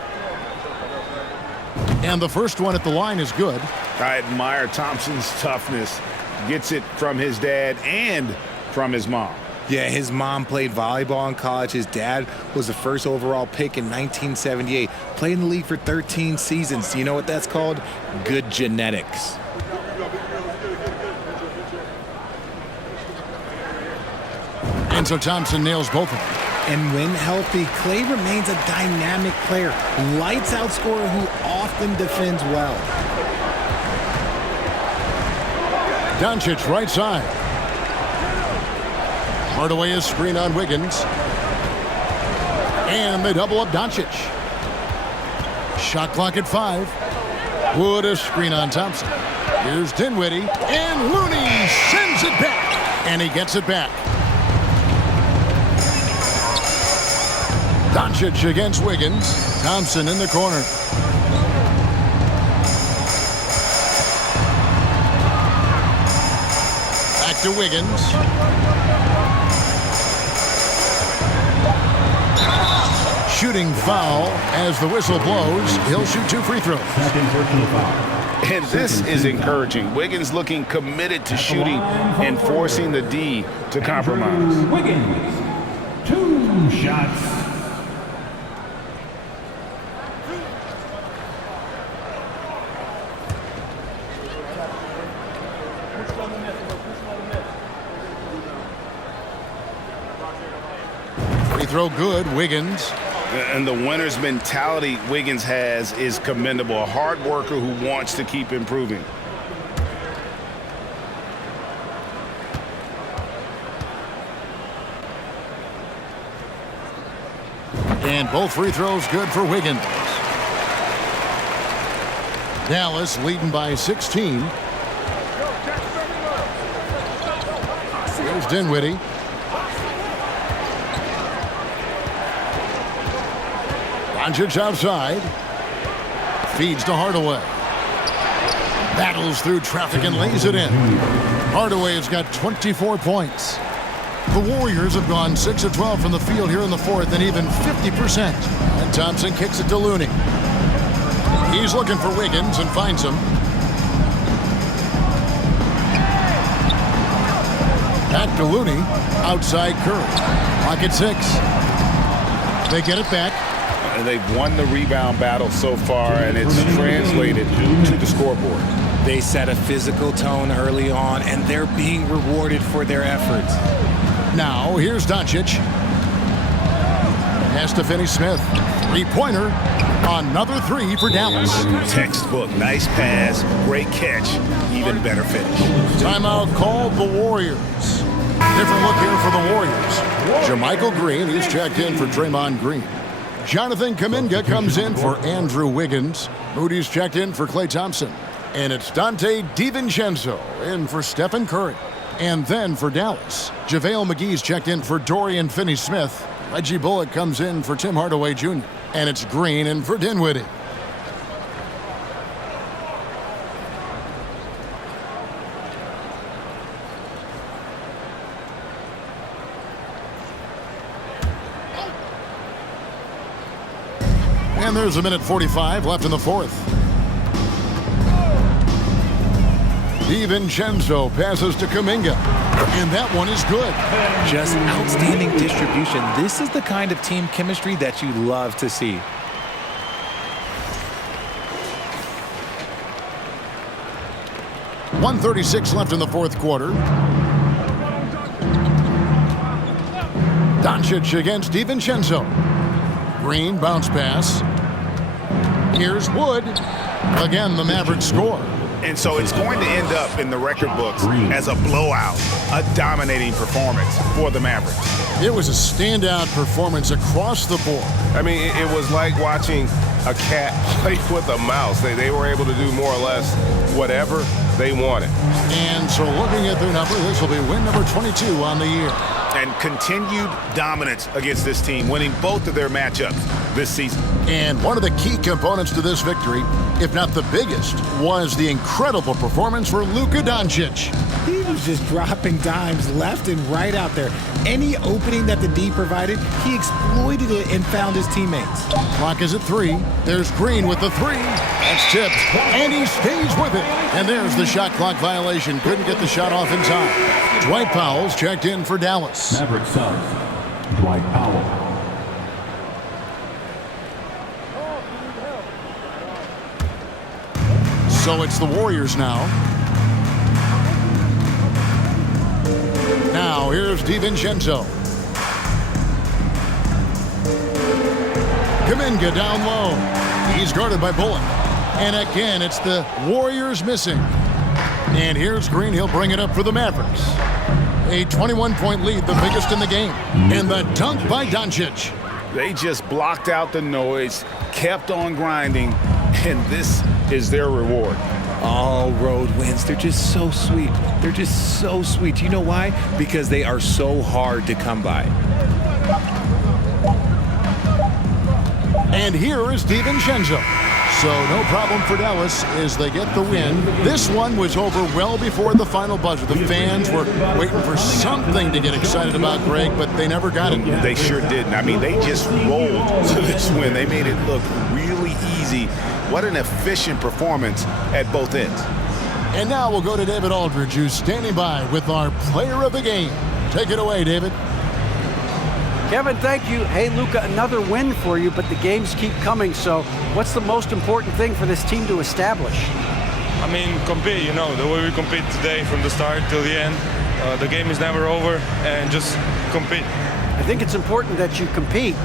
And the first one at the line is good. I admire Thompson's toughness. Gets it from his dad and from his mom. Yeah, his mom played volleyball in college. His dad was the first overall pick in 1978. Played in the league for 13 seasons. You know what that's called? Good genetics. And so Thompson nails both of them. And when healthy, Klay remains a dynamic player. Lights out scorer who often defends well. Doncic right side. Hardaway is screen on Wiggins. And they double up Doncic. Shot clock at 5. Wood a screen on Thompson. Here's Dinwiddie. And Looney sends it back. And he gets it back. Doncic against Wiggins. Thompson in the corner. Back to Wiggins. Shooting foul as the whistle blows. He'll shoot 2 free throws. And this is encouraging. Wiggins looking committed to shooting and forcing the D to compromise. Wiggins, 2 shots. Free throw good, Wiggins. And the winner's mentality Wiggins has is commendable. A hard worker who wants to keep improving. And both free throws good for Wiggins. Dallas leading by 16. Here's Dinwiddie. Doncic outside. Feeds to Hardaway. Battles through traffic and lays it in. Hardaway has got 24 points. The Warriors have gone 6 of 12 from the field here in the fourth and even 50%. And Thompson kicks it to Looney. He's looking for Wiggins and finds him. Back to Looney. Outside Curry. Clock at 6. They get it back. And they've won the rebound battle so far, and it's translated to the scoreboard. They set a physical tone early on, and they're being rewarded for their efforts. Now, here's Doncic. Has to finish Smith. 3-pointer. Another 3 for Dallas. Textbook. Nice pass. Great catch. Even better finish. Timeout called the Warriors. Different look here for the Warriors. Jermichael Green, he's checked in for Draymond Green. Jonathan Kuminga comes in for Andrew Wiggins. Moody's checked in for Klay Thompson. And it's Dante DiVincenzo in for Stephen Curry. And then for Dallas, JaVale McGee's checked in for Dorian Finney-Smith. Reggie Bullock comes in for Tim Hardaway Jr. And it's Green in for Dinwiddie. And there's a minute 45 left in the fourth. DiVincenzo passes to Kuminga. And that one is good. Just outstanding distribution. This is the kind of team chemistry that you love to see. .136 left in the fourth quarter. Doncic against DiVincenzo. Green bounce pass. Here's Wood. Again, the Mavericks score. And so it's going to end up in the record books as a blowout, a dominating performance for the Mavericks. It was a standout performance across the board. I mean, it was like watching a cat play with a mouse. They were able to do more or less whatever they wanted. And so looking at their number, this will be win number 22 on the year. And continued dominance against this team, winning both of their matchups this season. And one of the key components to this victory, if not the biggest, was the incredible performance for Luca Doncic. He was just dropping dimes left and right out there. Any opening that the D provided, he exploited it and found his teammates. Clock is at 3. There's Green with the 3. That's tipped, and he stays with it. And there's the shot clock violation. Couldn't get the shot off in time. Dwight Powell's checked in for Dallas. Maverick subs, Dwight Powell. So it's the Warriors now. Now here's DiVincenzo. Kuminga down low. He's guarded by Bullock. And again, it's the Warriors missing. And here's Green. He'll bring it up for the Mavericks. A 21-point lead, the biggest in the game. And the dunk by Doncic. They just blocked out the noise, kept on grinding, and this is their reward. All road wins. They're just so sweet. They're just so sweet. You know why? Because they are so hard to come by. And here is DiVincenzo. So no problem for Dallas as they get the win. This one was over well before the final buzzer. The fans were waiting for something to get excited about, Greg, but they never got it. They sure didn't. I mean, they just rolled to this win. They made it look really easy. What an efficient performance at both ends. And now we'll go to David Aldridge, who's standing by with our player of the game. Take it away, David. Kevin, thank you. Hey, Luca, another win for you, but the games keep coming. So what's the most important thing for this team to establish? I mean, compete, you know, the way we compete today from the start till the end. The game is never over, and just compete. I think it's important that you compete.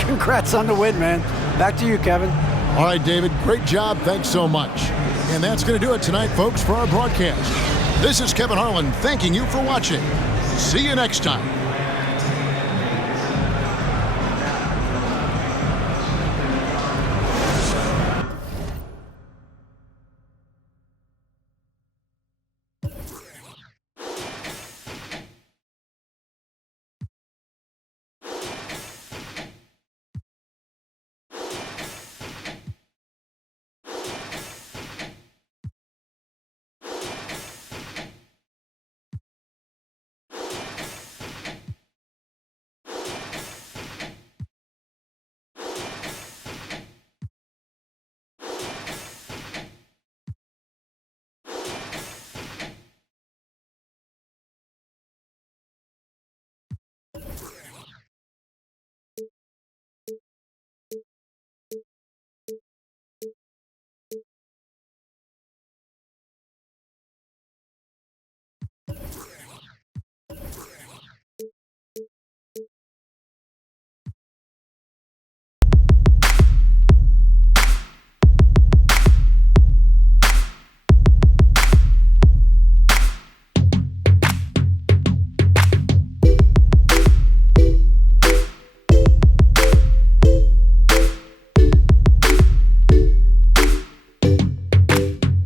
Congrats on the win, man. Back to you, Kevin. All right, David, great job. Thanks so much. And that's going to do it tonight, folks, for our broadcast. This is Kevin Harlan thanking you for watching. See you next time.